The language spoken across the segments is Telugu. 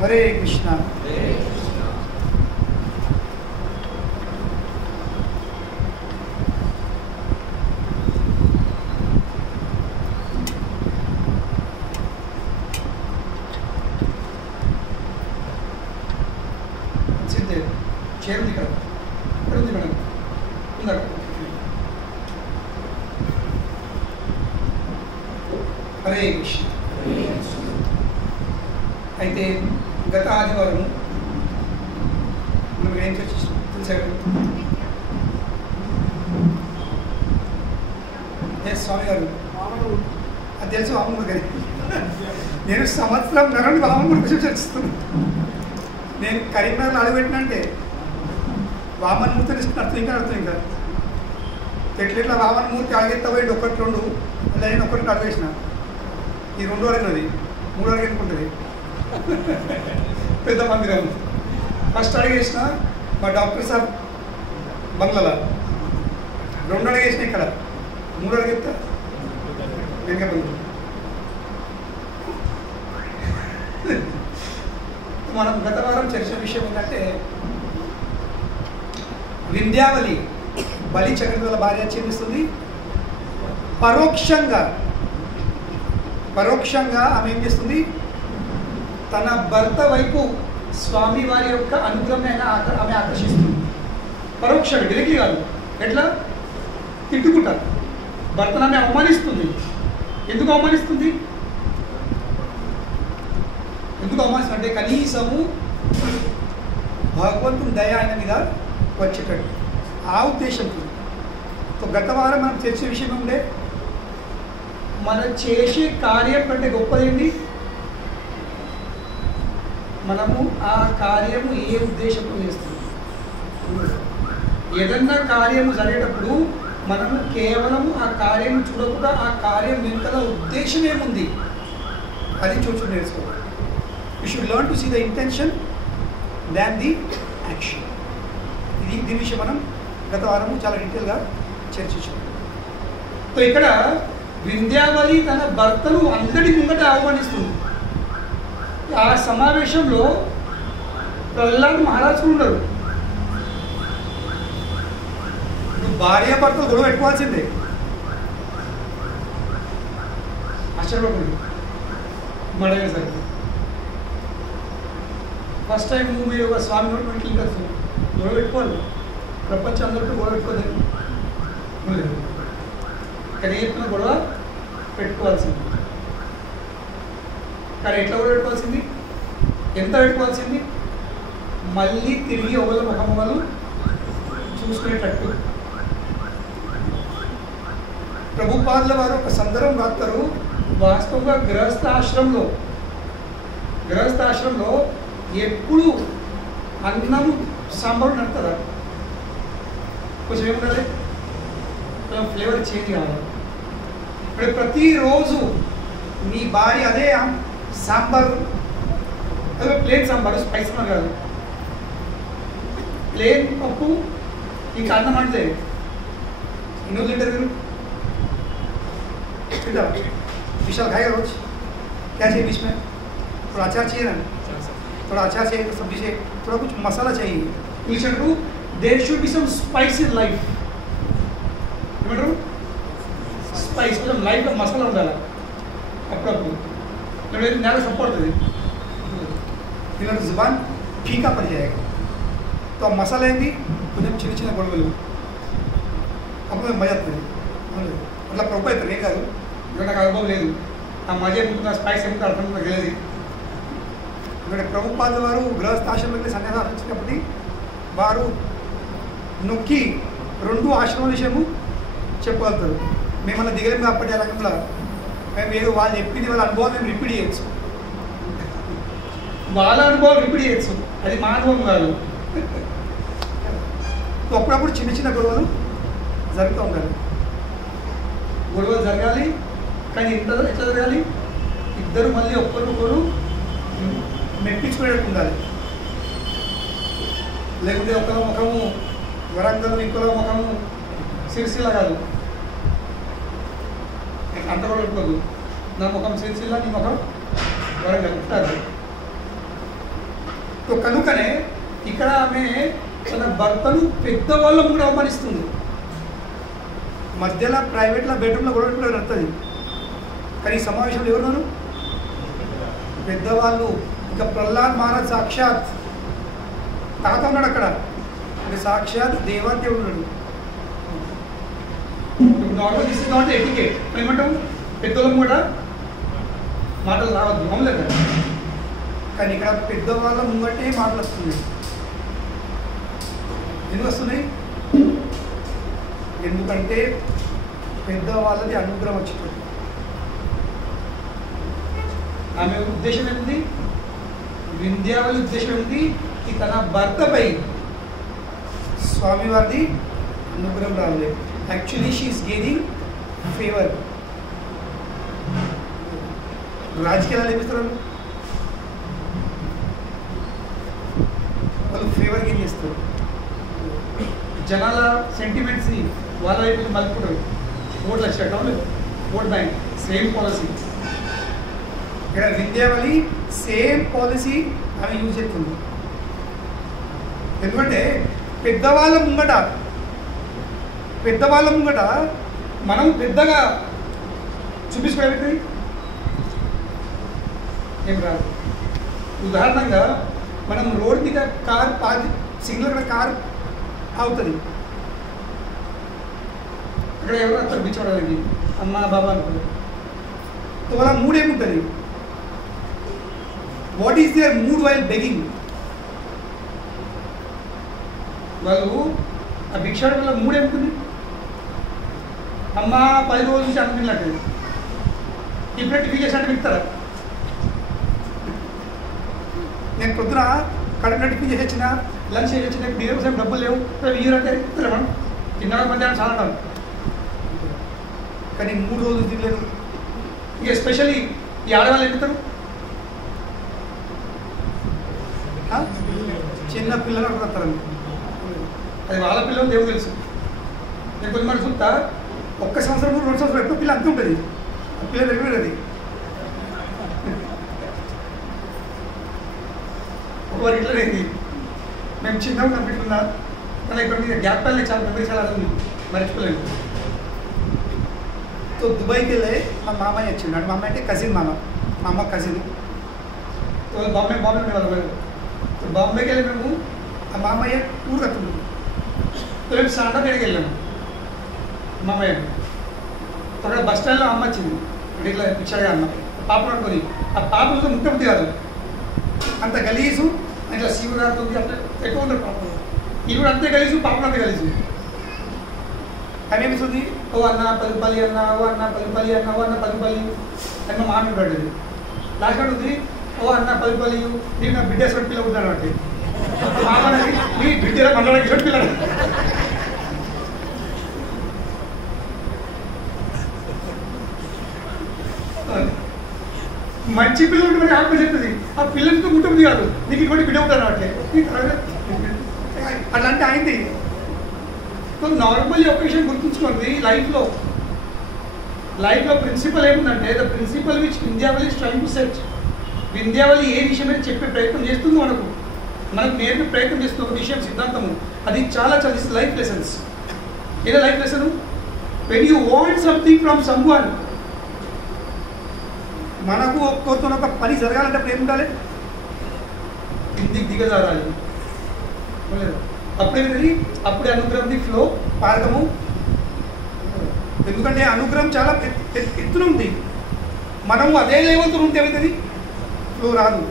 హరే కృష్ణ. చేరుంది ఇక్కడ, ఇక్కడ ఉంది మేడం, ఉందా? హరే కృష్ణ. అయితే గత ఆదివారం మనం ఏం చర్చిస్తాం తెలుసా? స్వామి గారు అది తెలుసు, వామనుడు గారి. నేను సంవత్సరం నుండి వామనుడి గురించి చర్చిస్తున్నాను. నేను కరీంనగర్లో అడుగుపెట్టినంటే వామన్మూర్తి అర్థం ఇంకా ఎట్లా వామన్మూర్తి అడిగెత్త పోయి ఒకటి రెండు అలా నేను ఒకటి అడిగేసిన. ఈ రెండు అడిగినది, మూడు అడిగెత్తుకుంటుంది పెద్ద మందిరం. ఫస్ట్ అడిగేసిన మా డాక్టర్ సాబ్ బంగ్లాలో, రెండు అడిగేసిన ఇక్కడ, మూడు అడిగెత్తా వెనక బంగ్లా. మనం గత వారం చర్చ విషయం ఏంటంటే వింధ్యావళి బలి చక్రవర్తి భార్య చెల్లిస్తుంది. పరోక్షంగా ఆమె ఏం చేస్తుంది? తన భర్త వైపు స్వామి వారి యొక్క అనుగ్రహం ఆమె ఆకర్షిస్తుంది. పరోక్షంగా, డైరెక్ట్లీ కాదు. ఎట్లా? తిట్టుకుంటారు. భర్తను ఆమె అవమానిస్తుంది. ఎందుకు అవమానిస్తుంది? అంటే కనీసము భగవంతుని దయ ఆయన మీద వచ్చేటట్టు ఆ ఉద్దేశంతో. గత వారం మనం చర్చే విషయం ఉండే, మనం చేసే కార్యం కంటే గొప్పదేంటి? మనము ఆ కార్యము ఏ ఉద్దేశంతో చేస్తున్నాం. ఏదన్నా కార్యము జరిగేటప్పుడు మనము కేవలము ఆ కార్యం చూడకుండా ఆ కార్యం వెనుకల ఉద్దేశం ఏముంది అది చూసి నేర్చుకోవాలి. You should learn to see the intention than the action. దీని విషయం మనం గత వారము చాలా డీటెయిల్గా చర్చించాం. సో ఇక్కడ వింధ్యావళి తన భర్తను అందరి ముంగట ఆహ్వానిస్తుంది. ఆ సమావేశంలో ప్రహ్లాద్ మహారాజు ఉన్నారు. భార్యాభర్తలు గొడవ పెట్టుకోవాల్సిందే. ఆశ్చర్యపడుతుంది మడవేసరికి. ఫస్ట్ టైం మీరు ఒక స్వామి నోటి ఇంకా గొడవ పెట్టుకోవాలి. ప్రపంచం అందరితో గొడవ పెట్టుకోలేదు, కానీ ఎత్తున గొడవ పెట్టుకోవాల్సింది. కానీ ఎట్లా గొడవ పెట్టుకోవాల్సింది? ఎంత పెట్టుకోవాల్సింది? మళ్ళీ తిరిగి ఒకళ్ళ ముఖం వాళ్ళు చూసుకునేటట్టు. ప్రభుపాదుల వారు ఒక సందర్భం రాస్తారు. వాస్తవంగా గృహస్థాశ్రమంలో ఎప్పుడు అన్నము సాంబారు నడుతుందా? కొంచెం ఏముండాలి, ఫ్లేవర్ చేంజ్ కావాలి. ఇప్పుడు ప్రతిరోజు మీ భార్య అదే సాంబారు, అదే ప్లేన్ సాంబారు, స్పైస్ కాదు, ప్లేన్ పప్పు ఇంకా అన్నం అంటే ఎన్నో తింటారు మీరు? विशाल खाएगा रोज? क्या चाहिए बीच में? थोड़ा अचार चाहिए ना, थोड़ा अचार चाहिए, सब्जी चाहिए, थोड़ा कुछ मसाला चाहिए. Listen to, there should be some spice in life. ఏమంటారు? స్పైస్, కొంచెం లైఫ్లో మసాలా ఉండాలి అప్పుడప్పుడు. నేల సపోర్తుంది, ఇలా జుబాన్ ఫీకా పడి जाएगा. तो ఆ మసాలా ఏంటి? కొంచెం చిన్న గొడవలు అప్పుడు మజా వస్తుంది. అట్లా ప్రభు అవుతుంది, ఏం కాదు. ఇక్కడ నాకు అనుభవం లేదు. ఆ మజా ఏముంటుంది, ఆ స్పైస్ ఏముంటుంది అర్థం నాకు తెలియదు. ఇక్కడ ప్రభుపాదుల వారు గృహస్థాశ్రమంలో సన్యాసం వచ్చినప్పటికీ వారు నొక్కి రెండు ఆశ్రమం విషయము చెప్పగలుగుతారు. మేమన్నా దిగలేము కాబట్టి ఆ రకంలో మేము ఏదో వాళ్ళు చెప్పింది వాళ్ళ అనుభవం మేము రిపీట్ చేయొచ్చు. వాళ్ళ అనుభవం రిపీట్ చేయొచ్చు, అది మా అనుభవం కాదు. అప్పుడప్పుడు చిన్న గొడవలు జరుగుతూ ఉండాలి. గొడవలు జరగాలి, కానీ ఎట్లా జరగాలి? ఇద్దరు మళ్ళీ ఒక్కరికొకరు మెప్పించుకునేటట్టు ఉండాలి. లేకుంటే ఒకరి ముఖము వరంగల్, ఇంకొక ముఖము సిరిసిల్ల కాదు, అంత కూడా పెట్టుకోదు. నా ముఖం సిరిసిల్ల, నీ ముఖం వరంగల్ ఉంటారు. కనుకనే ఇక్కడ ఆమె తన భర్తను పెద్దవాళ్ళను కూడా అవమానిస్తుంది. మధ్యలో ప్రైవేట్లో బెడ్రూమ్లో గొడవ కూడా నడుతుంది. కానీ ఈ సమావేశంలో ఎవరున్నారు? పెద్దవాళ్ళు. ఇంకా ప్రహ్లాద్ మహారాజ్ సాక్షాత్ తాత ఉన్నాడు అక్కడ, అంటే సాక్షాత్ దేవాదేవుడు ఉన్నాడు. Normal this is not etiquette. ఏమంటాం? పెద్దవాళ్ళం కూడా మాటలు రావద్దు, మామూలుగా. కానీ ఇక్కడ పెద్దవాళ్ళ ముంగటే మాటలు వస్తున్నాయి. ఎందుకు వస్తున్నాయి? ఎందుకంటే పెద్దవాళ్ళది అనుగ్రహం వచ్చింది. ఆమె ఉద్దేశం ఏముంది? వింధ్యావళి ఉద్దేశం ఏముంది? ఈ తన భర్తపై స్వామివారిది అనుగ్రహం రాలేదు. Actually she is gaining favour. రాజకీయాలు ఏమిస్తారు? వాళ్ళు ఫేవర్ గెయిన్ చేస్తారు. జనాల సెంటిమెంట్స్ని వాళ్ళ వైపు మలుపుకుంటారు. ఓట్లు వచ్చేటప్పుడు ఓట్ బ్యాంక్ సేమ్ పాలసీ. ఇక్కడ వింధ్యావళి సేమ్ పాలసీ ఆమె యూజ్ చేస్తుంది. ఎందుకంటే పెద్దవాళ్ళ ముంగట మనం పెద్దగా చూపించుకోవాలి ఏం రాదు. ఉదాహరణంగా మనం రోడ్ మీద కార్ సిగ్నల్ కూడా కార్ అవుతుంది. అక్కడ ఎవరు అక్కడ బిచ్చోడానికి అమ్మ బాబా అనుకుంటారు. వాళ్ళ మూడ్ ఏముంటుంది? What is their mood while begging? వాళ్ళు ఆ భిక్షాడు వల్ల మూడ్ ఏముంటుంది? అమ్మ 10 రోజుల నుంచి అనుకున్నట్టు ఇప్పుడే టిఫిన్ చేసినట్టు మిగతారా? నేను పొద్దున కడుపున టిఫిన్ చేసి వచ్చిన, లంచ్ చేసి వచ్చిన, డిన్నర్ కోసం డబ్బులు లేవు, ఇయ్యరంటే ఇస్తారా మనం? తిన్నాక మధ్యాహ్నం చాలా అంటాం. కానీ 3 రోజులు తినలేదు. ఇక ఎస్పెషల్లీ ఈ ఆడవాళ్ళు ఎక్కుతారు, చిన్న పిల్లలు అడుగుతారండి. అది వాళ్ళ పిల్లలు దేవుడు తెలుసు. నేను కొంచెం మరి చూస్తా, 1 సంవత్సరం 2 సంవత్సరం ఎక్కువ పిల్ల అంత ఉంటుంది. ఆ పిల్లలు రెగ్యులర్ అది ఒకవారు ఇట్లా అయింది. మేము చిన్నగా ఉన్నప్పుడు ఇట్లున్నా మన ఇక్కడ మీద గ్యాప్ పల్లె చాలా మెమరీ చాలా ఉంది, మర్చిపోలేదు. సో దుబాయ్కి వెళ్ళే మా మామయ్య వచ్చిన్నాడు. మా అమ్మాయి అంటే కజిన్ మామ, మా అమ్మ కజిన్. సో బాంబే ఉండేవాళ్ళు. సో బాంబేకి వెళ్ళి మేము ఆ మామయ్య ఊరు కట్టున్నాం. సో మేము స్టాండప్ ఏడికి వెళ్ళాము మామయ్య. అక్కడ బస్ స్టాండ్లో అమ్మ వచ్చింది, అంటే ఇట్లా పిచ్చాగా అమ్మ పాపను అనుకొని. ఆ పాపలతో ముట్టబుద్ధి కాదు, అంత గలీజు, ఇట్లా శివగారితో అట్లా ఎక్కువ ఉంటారు పాపలు. ఇవి కూడా అంతే గలీజు, పాపలు అంతే గలీజు. అని ఏమిస్తుంది? ఓ అన్న 10 రూపాయలు అన్న, ఓ అన్న 10 రూపాయలు అన్న, ఓ అన్న 10 రూపాయలు అని మా మామి పడ్డది. లాస్ట్ ఉంది, ఓ అన్న 10 రూపాయలు నీకు నా బిడ్డ సొంటి పిల్ల ఉంటాను అంటే మామని నీ బిడ్డ మనకి సొంటి పిల్లడు. మంచి పిల్లలు ఉంటే ఆత్మ చెప్తుంది, ఆ పిల్లలతో ఉంటుంది కాదు, నీకు ఇటువంటి బిడ్డ ఉంటాను అంటే అట్లా అంటే అయింది. సో నార్మల్లీ ఒక విషయం గుర్తుంచుకోండి, లైఫ్లో ప్రిన్సిపల్ ఏముందంటే, the principle which Vindhyavali is trying to set. Vindhyavali ఏ విషయమైనా చెప్పే ప్రయత్నం చేస్తుంది, మనకు నేర్పే ప్రయత్నం చేస్తుంది ఒక విషయం, సిద్ధాంతము. అది చాలా లైఫ్ లెసన్స్. ఏదో life lesson, when you want something from someone, మనకు ఒక్కొక్కతో ఒక పని జరగాలంటే అప్పుడు ఏముండాలి? కిందికి దిగజారాలి. అప్పుడేమిటది? అప్పుడే అనుగ్రహం ఫ్లో మార్గము. ఎందుకంటే అనుగ్రహం చాలా ఎత్తున ఉంది. మనము అదే లెవెల్తో ఉంటే ఏమవుతుంది? ఫ్లో రాదు.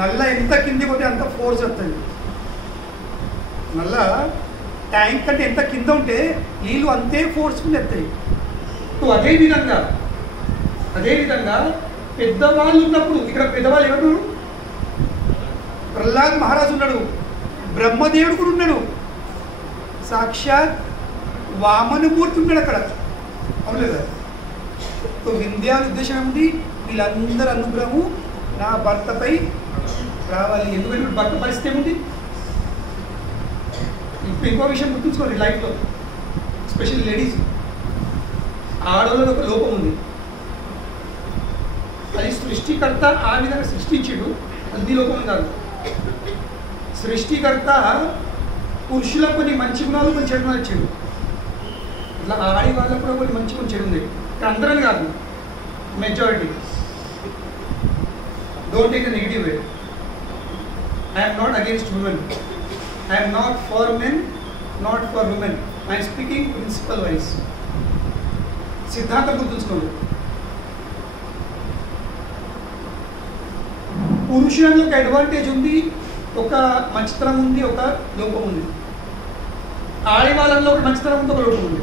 నల్ల ఎంత కిందికి పోతే అంత ఫోర్స్ వస్తుంది. నల్ల ట్యాంక్ కంటే ఎంత కింద ఉంటే నీళ్ళు అంతే ఫోర్స్ఫుల్ ఎత్తాయి. అదేవిధంగా పెద్దవాళ్ళు ఉన్నప్పుడు, ఇక్కడ పెద్దవాళ్ళు ఎవరు? ప్రహ్లాద్ మహారాజు ఉన్నాడు, బ్రహ్మదేవుడు కూడా ఉన్నాడు, సాక్షాత్ వామనమూర్తి ఉన్నాడు అక్కడ, అవును లేదా? సో వింధ్యావళి ఉద్దేశం ఏముంది? వీళ్ళందరూ అనుగ్రహము నా భర్తపై రావాలి. ఎందుకంటే భర్త పరిస్థితి ఏముంది? ఇప్పుడు ఇంకో విషయం గుర్తుంచుకోండి లైఫ్లో, స్పెషల్ లేడీస్, ఆడవాళ్ళలో ఒక లోపం ఉంది. అది సృష్టికర్త ఆ విధంగా సృష్టించుడు, అన్ని లోకం కాదు. సృష్టికర్త పురుషులకు కొన్ని మంచి గుణాలు కొన్ని చెడు గుణాలు ఇచ్చాడు. ఇట్లా ఆడి వాళ్ళకు కూడా కొన్ని మంచి కొన్ని చెడు ఉంది. ఇక్కడ అందరని కాదు, majority. Don't take a negative way. I'm not against women, I'm not for men, not for women. I'm speaking principle wise. సిద్ధాంతం గుర్తుంచుకోండి. పురుషులలో ఒక అడ్వాంటేజ్ ఉంది, ఒక మంచితనం ఉంది, ఒక లోపం ఉంది. ఆడవాళ్ళలో ఒక మంచితనం ఉంది, ఒక లోపం ఉంది.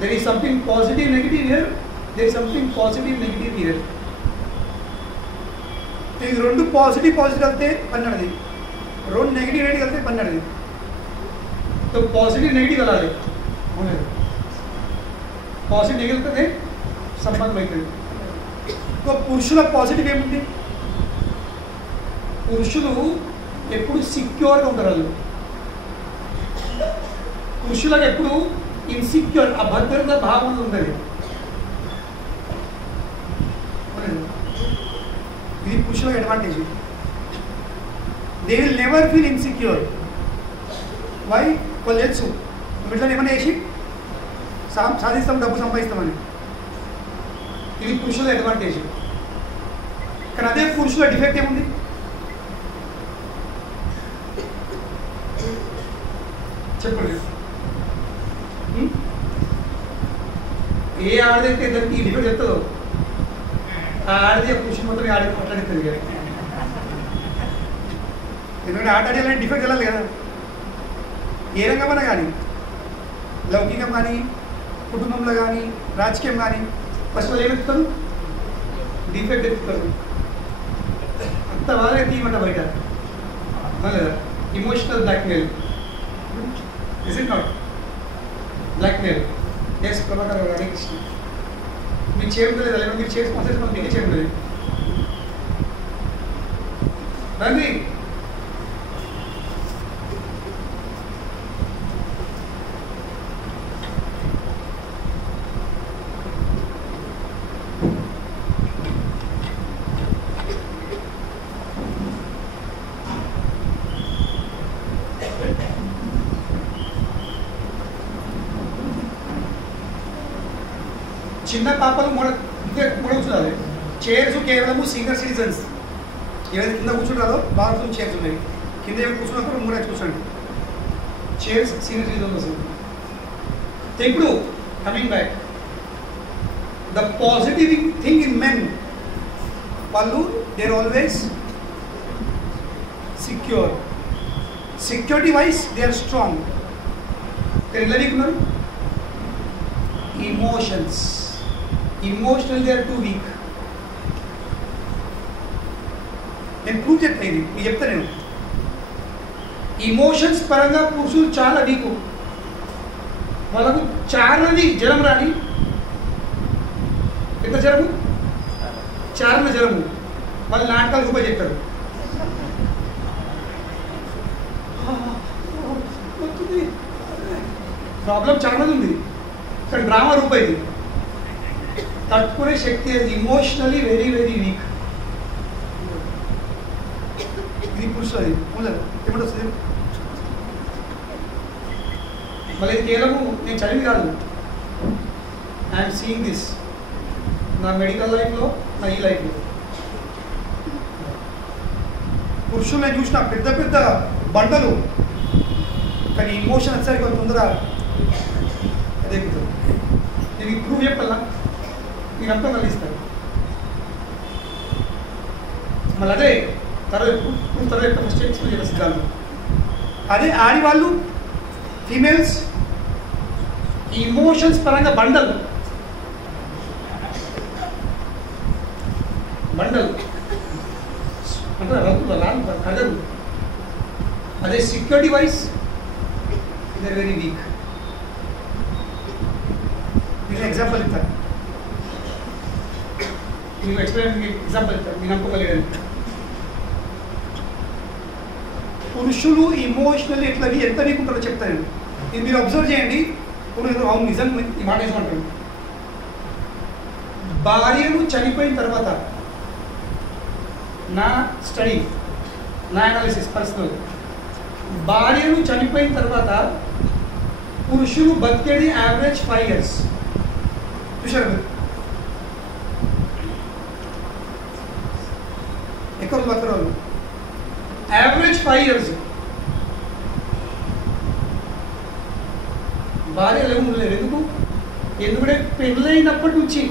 There is something positive negative here, there is something positive negative here. ఇది రెండు పాజిటివ్ వెళ్తే పన్నెండుది, రెండు నెగిటివ్ వెళ్తే పన్నెండుది. సో పాజిటివ్ నెగిటివ్ వెళ్ళాలి. పాజిటివ్ నెగిటివ్ వెళ్తే సంబంధం అవుతుంది. పురుషుల పాజిటివ్ ఏముంది? పురుషులు ఎప్పుడు సిక్యూర్గా ఉంటారు. వాళ్ళు పురుషులకు ఎప్పుడు ఇన్సిక్యూర్, అభద్రత భావన ఉంటుంది. ఇది పురుషుల advantage. They will never feel insecure. Why? వాళ్ళు తెలుసు ఇట్లా ఏమైనా వేసి సాధిస్తాం, డబ్బు సంపాదిస్తామని. ఇది పురుషుల అడ్వాంటేజ్. కానీ అదే పురుషుల డిఫెక్ట్ ఏముంది? చెప్పండి. ఏ ఆడదైతే ఇద్దరికి ఈ డిఫెక్ట్ చెప్తుందో ఆ ఆడది పురుషులు మొత్తం ఆడి మాట్లాడుతుంది కదా. ఎందుకంటే ఆట ఆడాలంటే డిఫెక్ట్ వెళ్ళాలి కదా. ఏ రంగమైనా కానీ, లౌకికం కానీ, కుటుంబంలో కానీ, రాజకీయం కానీ, ఫస్ట్ వాళ్ళు ఏమెత్తుతారు? డిఫెక్ట్ ఎత్తుతారు. అంత బాగా తీయమంట బయట. లేదా emotional blackmail. Is it not blackmail? Yes Prabhakar గారు, హరే కృష్ణ. మీకు చేయడం లేదా? లేకపోతే మీరు చేసి ప్రాసెస్ మనం మీకే చేయడం లేదు. రండి. చిన్న పాపలు కూర్చున్నారు. చైర్స్ కేవలము సీనియర్ సిటిజన్స్. ఏదైతే కింద కూర్చుంటారో బాత్రూమ్ చైర్స్ ఉన్నాయి. కింద ఏమి కూర్చున్నప్పుడు మూడు కూర్చోండి. చైర్స్ సీనియర్ సిటిజన్స్ వస్తుంది. ఇప్పుడు coming back, the positive thing in men, వాళ్ళు there always secure. Security wise they are strong. ఎలా నీకున్నారు? Emotions, emotional they are too weak. నేను ప్రూవ్ చెప్తా, ఇది మీకు చెప్తా. నేను ఇమోషన్స్ పరంగా పురుషులు చాలా వీకు. వాళ్ళకు చారణది జ్వరం రాని, ఎంత జ్వరము? చారణ జ్వరము. వాళ్ళు నాటకాలు రూపాయి చెప్తారు. ప్రాబ్లం చాలా ఉంది, కానీ డ్రామా రూపాయి తట్టుకునే శక్తి అది. Emotionally very very weak. ఇది పురుషులు. అది ఏమంటే వస్తుంది మళ్ళీ. ఇది కేవలము నేను చదివి కాదు, ఐఎమ్ సీయింగ్ దిస్ నా మెడికల్ లైఫ్లో, నా ఈ లైఫ్లో. పురుషులు నేను చూసిన పెద్ద పెద్ద బండలు, కానీ ఇమోషన్ వచ్చేసరికి వాళ్ళు తొందరగా అదే ఎక్కుతుంది. నేను ప్రూవ్ చెప్పాలా? మీరు అంతా కలిగిస్తారు. మళ్ళీ అదే తర్వాత ఫస్ట్ ఎక్స్ప్లెయిన్ చేసే సిద్ధాంతం అదే. ఆడవాళ్ళు ఫీమేల్స్ ఇమోషన్స్ పరంగా బండలు అంటే కదరు. అదే security wise they are very weak. మీకు ఎగ్జాంపుల్ ఇస్తాను, మీకు ఎగ్జాంపుల్ ఇస్తాను, మీరు నమ్మకలేదని. పురుషులు ఇమోషనల్లీ ఎట్లా ఎంత వీక్ ఉంటారో చెప్తాను. ఇది మీరు అబ్జర్వ్ చేయండి. అవును నిజం ఈ మాట వేసుకుంటాను. భార్యను చనిపోయిన తర్వాత, నా స్టడీ, నా అనాలిసిస్ పర్సనల్, భార్యను చనిపోయిన తర్వాత పురుషులు బతికేది యావరేజ్ 5 years. చూశారు మీరు? ఎక్కువ బతకరు వాళ్ళు, యావరేజ్ 5 years. భార్య లేవు. ఎందుకంటే పెళ్ళైనప్పటి నుంచి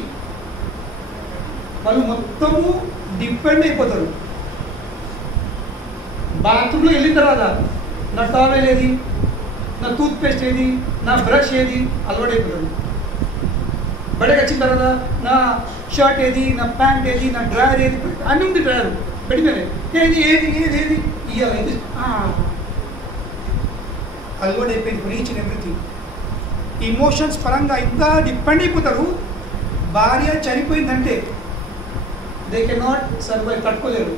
వాళ్ళు మొత్తము డిపెండ్ అయిపోతారు. బాత్రూంలో వెళ్ళిన తర్వాత నా టవల్ ఏది, నా టూత్ పేస్ట్ ఏది, నా బ్రష్ ఏది అలవాటు అయిపోతారు. బయటకు వచ్చిన తర్వాత నా షర్ట్ ఏది, నా ప్యాంట్ ఏది, నా డ్రాయర్ ఏది, అన్నీ ఉంది డ్రాయర్ పెట్టుకోలే, ఏది ఏది ఏది ఏది ఇవ్వాలి, అలవాటు అయిపోయింది for each and everything. Emotions పరంగా ఇంకా డిపెండ్ అయిపోతారు. భార్య చనిపోయిందంటే దే కెన్ నాట్ సర్వైవ్, తట్టుకోలేరు.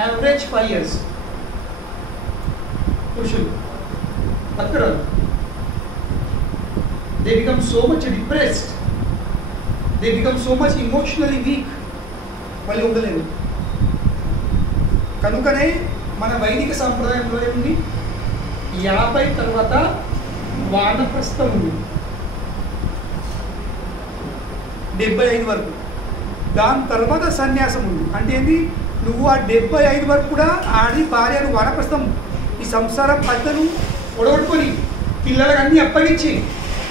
యావరేజ్ 5 years పురుషులు బతకరాలు. They become so much depressed, they become so much emotionally weak, వాళ్ళు ఉండలేరు. కనుకనే మన వైదిక సాంప్రదాయంలో ఏముంది, 50 తర్వాత వానప్రస్థం ఉంది, 75 వరకు. దాని తర్వాత సన్యాసం ఉంది. అంటే ఏంటి, నువ్వు ఆ 75 వరకు కూడా ఆడి భార్యను వానప్రస్థం, ఈ సంసార పద్ధతులు ఒడగొట్టుకొని పిల్లలకు అన్నీ అప్పగించి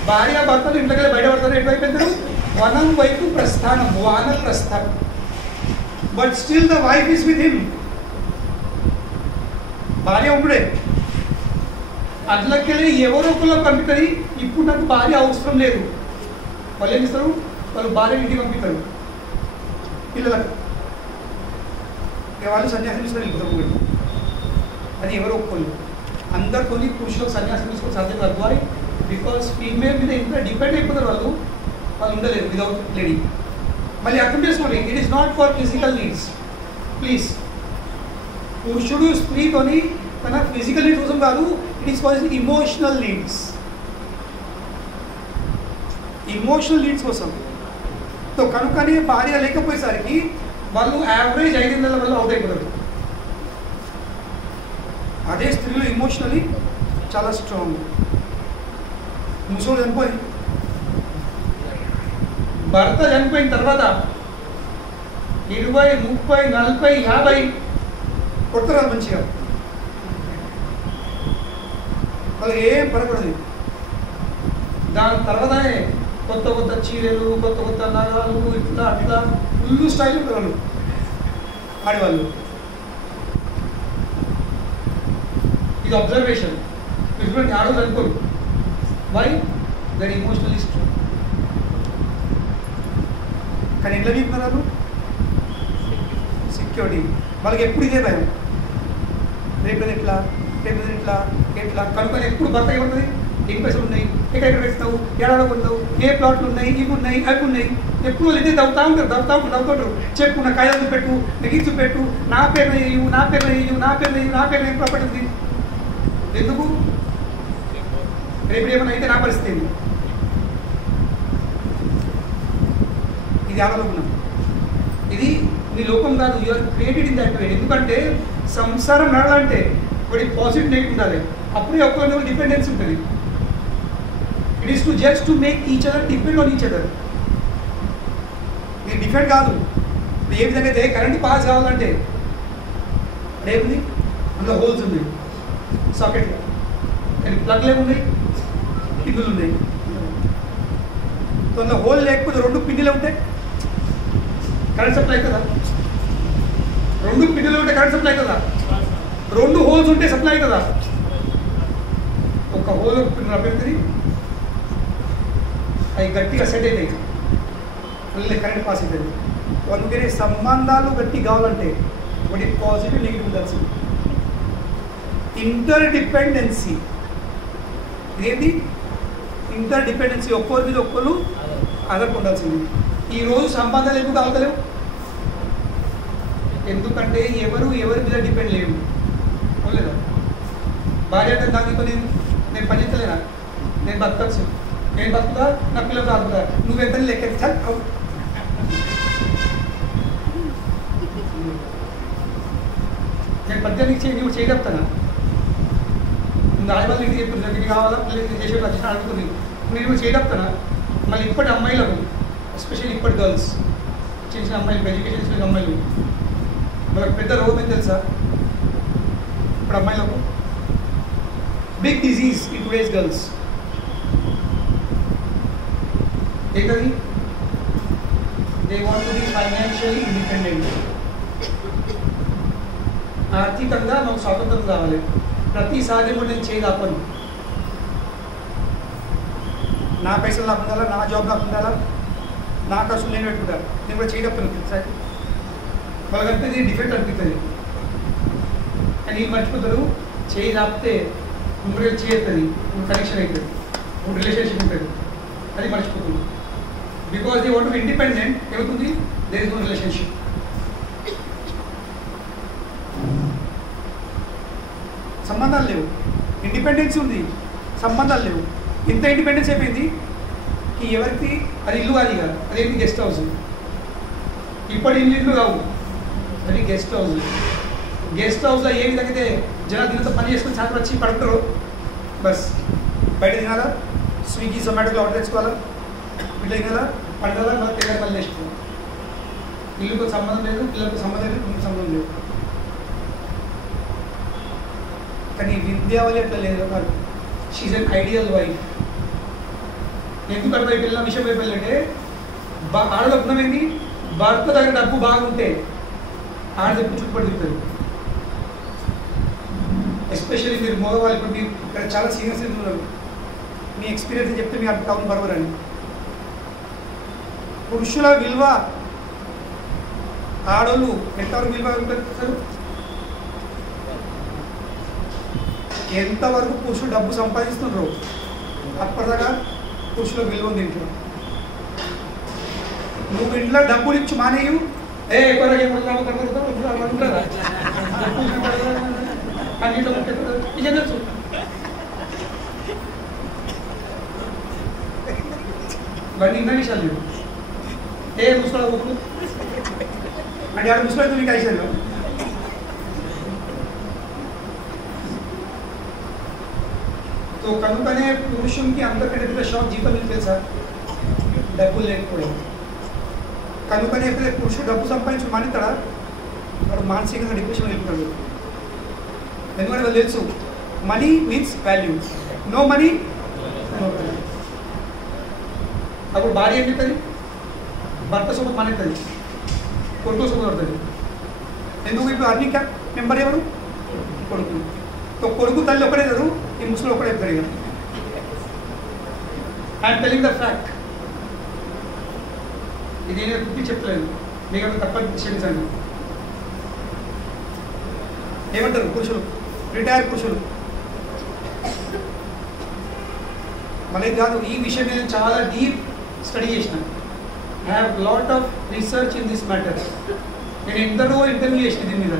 భార్య భర్తలు ఇంట్లోకి బయట పడతారు. ఎటువైపు వెళ్తారు, వనం వైపు ప్రస్థానం, వానప్రస్థం. But still the wife is with him. భార్య ఉండే అట్లకెళ్ళి ఎవరో ఒకళ్ళు పంపుతుంది. ఇప్పుడు నాకు భార్య అవసరం లేదు, వాళ్ళు ఏమి ఇస్తారు, వాళ్ళు భార్య ఇంటికి పంపిస్తారు పిల్లలకు. వాళ్ళు సన్యాసం తీసుకొని వెళ్ళిపోతారు. అది ఎవరో ఒక్కళ్ళు, అందరితో పురుషులకు సన్యాసం తీసుకొని సాధ్యం కాదు. వై? బికాస్ ఫీమేల్ మీద ఇంట్లో డిపెండ్ అయిపోతారు వాళ్ళు, వాళ్ళు ఉండలేరు వితౌట్ లేడీ. మళ్ళీ అర్థం చేసుకోండి, it is not for physical needs please. పురుషుడు స్త్రీతోని తన ఫిజికల్ నీడ్స్ కోసం కాదు, it is for emotional needs, emotional needs కోసం. సో కనుకనే భార్య లేకపోయేసరికి వాళ్ళు యావరేజ్ 5 నెలల వల్ల అవుట్ అయిపోతారు. అదే స్త్రీలు ఇమోషనలీ చాలా స్ట్రాంగ్. ముసలు చనిపోయి భర్త చనిపోయిన తర్వాత 20, 30, 40, 50 కొడతారు మంచిగా, వాళ్ళు ఏం పడకూడదు. దాని తర్వాతనే కొత్త కొత్త చీరలు, కొత్త కొత్త నగలు, ఇట్లా అట్లా ఫుల్ స్టైల్ ఉంటారు వాళ్ళు ఆడవాళ్ళు. ఇది అబ్జర్వేషన్. ఇటువంటి ఆడవాళ్ళు అనుకోరు. వై? దట్ ఇమోషనల్ ఇష్టం. కానీ ఎట్లా వీకున్నారు, సెక్యూరిటీ. వాళ్ళకి ఎప్పుడు ఇదే భయం, రేపు ఎట్లా, రేపు ఎట్లా ఎట్లా. కనుక ఎప్పుడు భర్త ఏముంటుంది, ఎన్ని పైసలు ఉన్నాయి, ఎక్కడెక్కడ పెడతావు, ఎక్కడ కొంటావు, ఏ ప్లాట్లు ఉన్నాయి, ఇవి ఉన్నాయి, అవి ఉన్నాయి. ఎప్పుడు వాళ్ళు ఇదే దవ్వుతుంటారు. చెప్పు, నా కాయలు పెట్టు, నా గిచ్చు పెట్టు, నా పేరు వేయు, నా పేరు వేయు, నా పేరు వేయు, నా పేరు వేయు ప్రాపర్టీ ఉంది. ఎందుకు? రేపు ఏమైనా అయితే నా పరిస్థితి ఏంటి? ఇది ఆలోచన. ఇది నీ లోకం కాదు, you're created in that way. ఎందుకంటే సంసారం నడాలంటే ఒకటి పాజిటివ్ నెగిటివ్ ఉండాలి, అప్పుడే ఒక్కరి డిపెండెన్స్ ఉంటుంది. It is to just to make each other depend on each other. ఇది డిఫెండ్ కాదు. ఏ విధంగా అయితే కరెంట్ పాస్ కావాలంటే ఏముంది, అందులో హోల్స్ ఉన్నాయి సాకెట్లో, కానీ ప్లగ్లు ఏమున్నాయి, పిన్నులు ఉన్నాయి. అందులో హోల్ లేకపోతే 2 పిన్నులు ఉంటాయి, కరెంట్ సప్లై కదా. 2 పిన్నులు ఉంటే కరెంట్ సప్లై కదా. 2 హోల్స్ ఉంటే సప్లై కదా. ఒక హోల్ పిన్ను అభ్యర్థి అవి గట్టిగా సెట్ అవుతాయి, మళ్ళీ కరెంట్ పాస్ అవుతుంది. అందుకనే సంబంధాలు గట్టి కావాలంటే ఒకటి పాజిటివ్ నెగిటివ్ ఉండాల్సింది. Inter dependency. ఇదేంటి ఇంటర్ డిపెండెన్సీ, ఒక్కరి మీద ఒక్కరు ఆధారపడి ఉండాల్సింది. ఈరోజు సంబంధాలు ఎందుకు కావతలేవు? ఎందుకంటే ఎవరి మీద డిపెండ్ లేవు. లేదా భార్య అంటే నాకు నేను పనిచేస్తలేనా, నేను బతకచ్చు, నేను బతుకుతా, నా పిల్లలు బతుకుతా, నువ్వెంత లెక్క మధ్యాహ్నం నువ్వు చేయగలుగుతానా? ఆడవాళ్ళు ఇంటికి చెప్తుంది నాకు ఇది కావాలా పిల్లలకి చేసే వచ్చిన అడుగుతుంది, నేను చేయగలుగుతానా? మళ్ళీ ఇప్పటి అమ్మాయిలకు ఎస్పెషల్లీ ఇప్పటి గర్ల్స్ చిన్న చిన్న అమ్మాయిలు ఎడ్యుకేషన్ ఇచ్చిన అమ్మాయిలు వాళ్ళకి పెద్ద రోగం ఏం తెలుసా? ఇప్పుడు అమ్మాయిలకు big disease in today's girls ఏంటది? They want to be financially independent. ఆర్థికంగా మాకు స్వాతంత్రం కావాలి. ప్రతిసారి కూడా నేను చేయగలను, నా పైసలు నాకు ఉండాలా, నా జాబ్ నాకు ఉండాలా, నా ఖర్చులు నేను పెట్టుకుంటాను, నేను కూడా చేయగలను. ప్రతిసారి వాళ్ళకి అనిపిస్తుంది డిఫెక్ట్ అనిపిస్తుంది. కానీ వీళ్ళు మర్చిపోతారు, చేయి రాపితే ఇంకొక చేయొస్తుంది, కనెక్షన్ అవుతుంది, ఒక రిలేషన్షిప్ ఉంటుంది, అది మర్చిపోతుంది. Because they want to be independent ఏమవుతుంది? There is no relationship. సంబంధాలు లేవు, ఇండిపెండెన్స్ ఉంది, సంబంధాలు లేవు. ఇంత ఇండిపెండెన్స్ అయిపోయింది ఈ ఎవరికి అది ఇల్లు కాదు, కాదు అదేంటి గెస్ట్ హౌస్. ఇప్పటి ఇల్లు కావు, అది గెస్ట్ హౌస్. గెస్ట్ హౌస్లో ఏ విధంగా అయితే జనాలు దీనితో పని చేసుకుని సాయంత్రం వచ్చి పడుకుంటారు, బస్ బయట తినాలా, స్విగ్గీ జొమాటోలో ఆర్డర్ తెచ్చుకోవాలా, ఇట్లా తినాలా, పండాలా, మళ్ళీ తెగ పని చేసుకోవాలి. ఇల్లుతో సంబంధం లేదు, పిల్లలతో సంబంధం లేదు, ఇంటికి సంబంధం లేదు. కానీ వింధ్యావళి అట్లా లేదు కాదు. She is an ideal wife. ఎందుకు అర్థం పిల్లల విషయం అయిపోయిందంటే ఆడలో గుణమైంది, భర్త దగ్గర డబ్బు బాగుంటే ఆడ చెప్పు చుట్టుపడి తిరుగుతుంది. ఎస్పెషల్లీ మీరు మగవాళ్ళు, ఇప్పుడు మీరు ఇక్కడ చాలా సీనియర్స్ ఉన్నారు, మీ ఎక్స్పీరియన్స్ చెప్తే మీ అర్థం టౌన్ బరోబర్ అని. పురుషుల విలువ ఆడోళ్ళు ఎంతవరకు విలువ ఉంటుంది సార్? ఎంతవరకు పురుషులు డబ్బు సంపాదిస్తున్నారు అప్పటిదాకా పురుషుల విలువ ఉంది ఇంట్లో. నువ్వు ఇంట్లో డబ్బులు ఇచ్చి మానేయు, తెలుసు ఇవన్నీ ఇన్న విషయాలు లేవు. ముసలా ఊరు అంటే ఆడ ముసలి మీకు అయిపోయింది. तो కనుకనే పురుషునికి అందరికంటే పెద్ద షాక్ జీవితం మీకు తెలుసా? డబ్బులు లేకపోవడం. కనుకనే ఎప్పుడైతే పురుషుడు డబ్బు సంపాదించి మానేస్తాడా వాడు మానసికంగా డిప్రెషన్ వెళ్ళిపోతాడు. ఎందుకంటే వాళ్ళు తెలుసు money means value, no money no value. అప్పుడు భార్య ఏం చెప్తుంది? భర్త సొమ్ము మానేస్తుంది, కొడుకు సొమ్ము పడుతుంది. ఎందుకు? ఇప్పుడు అర్నింగ్ మెంబర్ ఎవరు? కొడుకు. तो కొడుకు తల్లి ఒకటే చదువు, ఈ ముసలి ఒకటే పెరిగా. I'm telling the fact. ఇది నేను పుట్టి చెప్పలేదు, మీకు తప్పని క్షమించండి. ఏమంటారు పురుషులు, రిటైర్డ్ పురుషులు? మళ్ళీ కాదు, ఈ విషయం నేను చాలా డీప్ స్టడీ చేసిన. I have lot of research in this matter. నేను ఎందరో ఇంటర్వ్యూ చేసిన దీని మీద.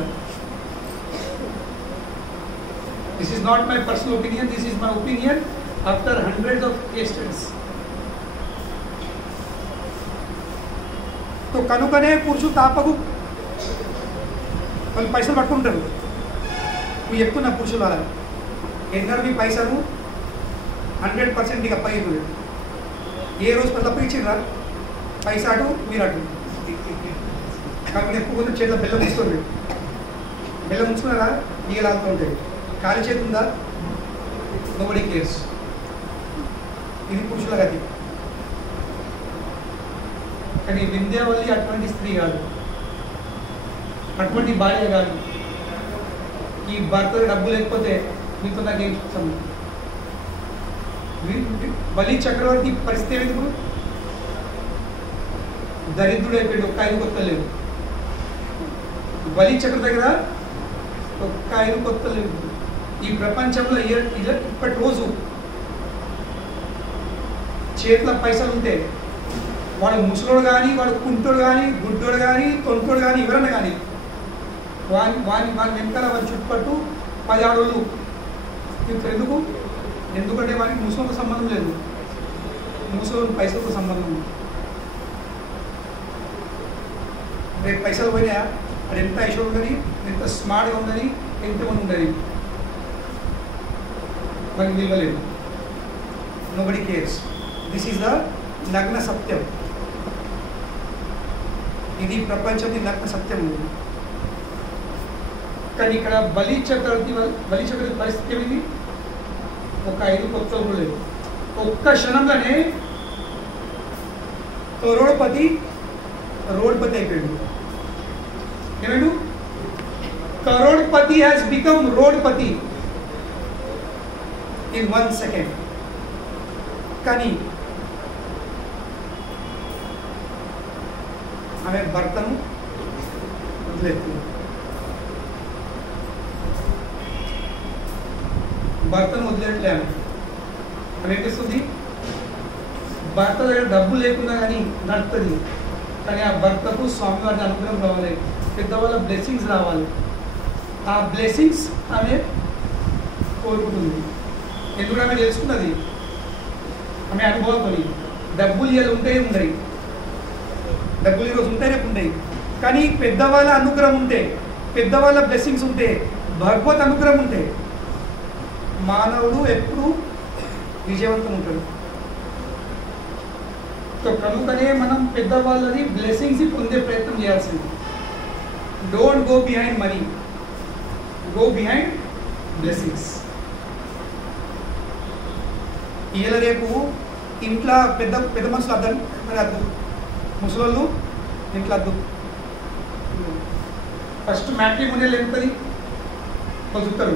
This is not my personal opinion, this is my opinion after hundreds of case studies. तो కనుకనే పురుషులు తాపకు వాళ్ళు పైసలు పట్టుకుంటారు. నువ్వు చెప్తున్నా పురుషులు వాళ్ళ ఎన్నడూ మీ పైసలు 100% ఇక అప్పయ్యదు. ఏ రోజు పది అప్పగించిండ్రా పైసా అటు మీరు అటు. కాబట్టి ఎక్కువ కొంచెం చేతిలో బెల్లం ఉంచుతుంది. బెల్లం ఉంచుకున్నారా నీళ్ళాగుతూ ఉంటుంది. ఖాళీ చేతి ఉందా? Nobody cares. ఇది పురుషుల గతి. కానీ వింధ్యావళి అటువంటి స్త్రీ కాదు, అటువంటి భార్య కాదు. ఈ భర్త డబ్బు లేకపోతే మీతో నాకేం చూస్తాము. బలి చక్రవర్తి పరిస్థితి ఎందుకు? దరిద్రుడు అయిపోయాడు, ఒక్క 5 కొత్త లేవు. బలి చక్ర దగ్గర ఒక్క 5 కొత్త లేవు. ఈ ప్రపంచంలో ఇప్పటి రోజు చేతిలో పైసలు ఉంటే వాడు ముసలోడు కానీ, వాడు కుంటోడు కానీ, గుడ్డోడు కానీ, తొంటోడు కానీ, ఎవరన్నా కానీ వాని వెనకాల వారి చుట్టుపట్టు 10 ఆడోళ్ళు. ఎందుకు? ఎందుకంటే వానికి ముసలితో సంబంధం లేదు, ముసలి పైసలతో సంబంధం ఉంది. రేపు పైసలు పోయినాయా అక్కడ ఎంత ఐశ్వర్యం ఉండని, ఎంత స్మార్ట్గా ఉండని, ఎంతమంది ఉండని, మనకి విలువలేదు. Nobody cares. This is the నగ్న సత్యం. ఇది ప్రపంచంలో నగ్న సత్యం ఉంది. కానీ ఇక్కడ బలి చక్రవర్తి పరిస్థితి ఏమిటి? ఒక 5 కొత్తలు లేదు. ఒక్క క్షణంలోనే కరోడ్పతి రోడ్పతి అయిపోయాడు. ఏమైండు? కరోడ్పతి హ్యాస్ బికమ్ రోడ్పతి ఇన్ 1 సెకండ్. కానీ ఆమె భర్తను వదిలేస్తుంది. భర్తను వదిలేట్లే ఆమె ఏం చేస్తుంది? భర్త దగ్గర డబ్బు లేకున్నా కానీ నడుతుంది. కానీ ఆ భర్తకు స్వామివారిని అనుగ్రహం రావాలి, పెద్దవాళ్ళ బ్లెస్సింగ్స్ రావాలి. ఆ బ్లెస్సింగ్స్ ఆమె కోరుకుంటుంది. ఎందుకు ఆమె తెలుసుకున్నది? ఆమె అనుభవంతో డబ్బులు ఇవాళ ఉంటాయి ఉండయి, డబ్బులు ఈరోజు ఉంటాయి రేపు ఉంటాయి. కానీ పెద్దవాళ్ళ అనుగ్రహం ఉంటే, పెద్దవాళ్ళ బ్లెస్సింగ్స్ ఉంటే, భగవత్ అనుగ్రహం ఉంటే మానవుడు ఎప్పుడు విజయవంతం ఉంటాడు. సో కనుకనే మనం పెద్దవాళ్ళని బ్లెస్సింగ్స్ పొందే ప్రయత్నం చేయాల్సింది. Don't go behind money, go behind blessings. ఇలా రేపు ఇంట్లో పెద్ద పెద్ద మనుషులు అద్దండి, మరి అద్దు. ముసలోళ్ళు ఇంట్లో అద్దు. ఫస్ట్ మ్యాట్రిమోనియల్ ఎంతది వాళ్ళు చూస్తారు.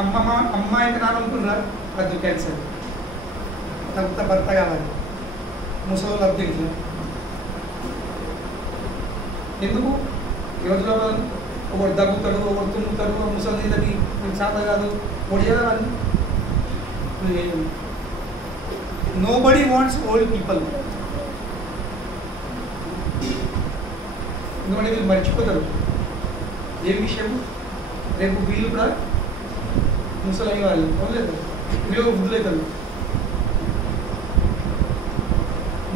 అమ్మాయికి నాన్న అనుకుంటున్నారు, అద్దు క్యాన్సర్, అంత భర్త కావాలి. ముసలోళ్ళు అద్దు ఇంట్లో. ఎందుకు? ఈ రోజులో ఒకడు దగ్గుతాడు, ఒకడు తుమ్ముతాడు, ముసలి నీళ్ళకి చేత కాదు, ఒడియాలని. Nobody wants old people. ఎందుకంటే వీళ్ళు మర్చిపోతారు ఏ విషయం. రేపు వీళ్ళు కూడా ముసలి వాళ్ళు లేదు, వీళ్ళు వృద్ధులవుతారు.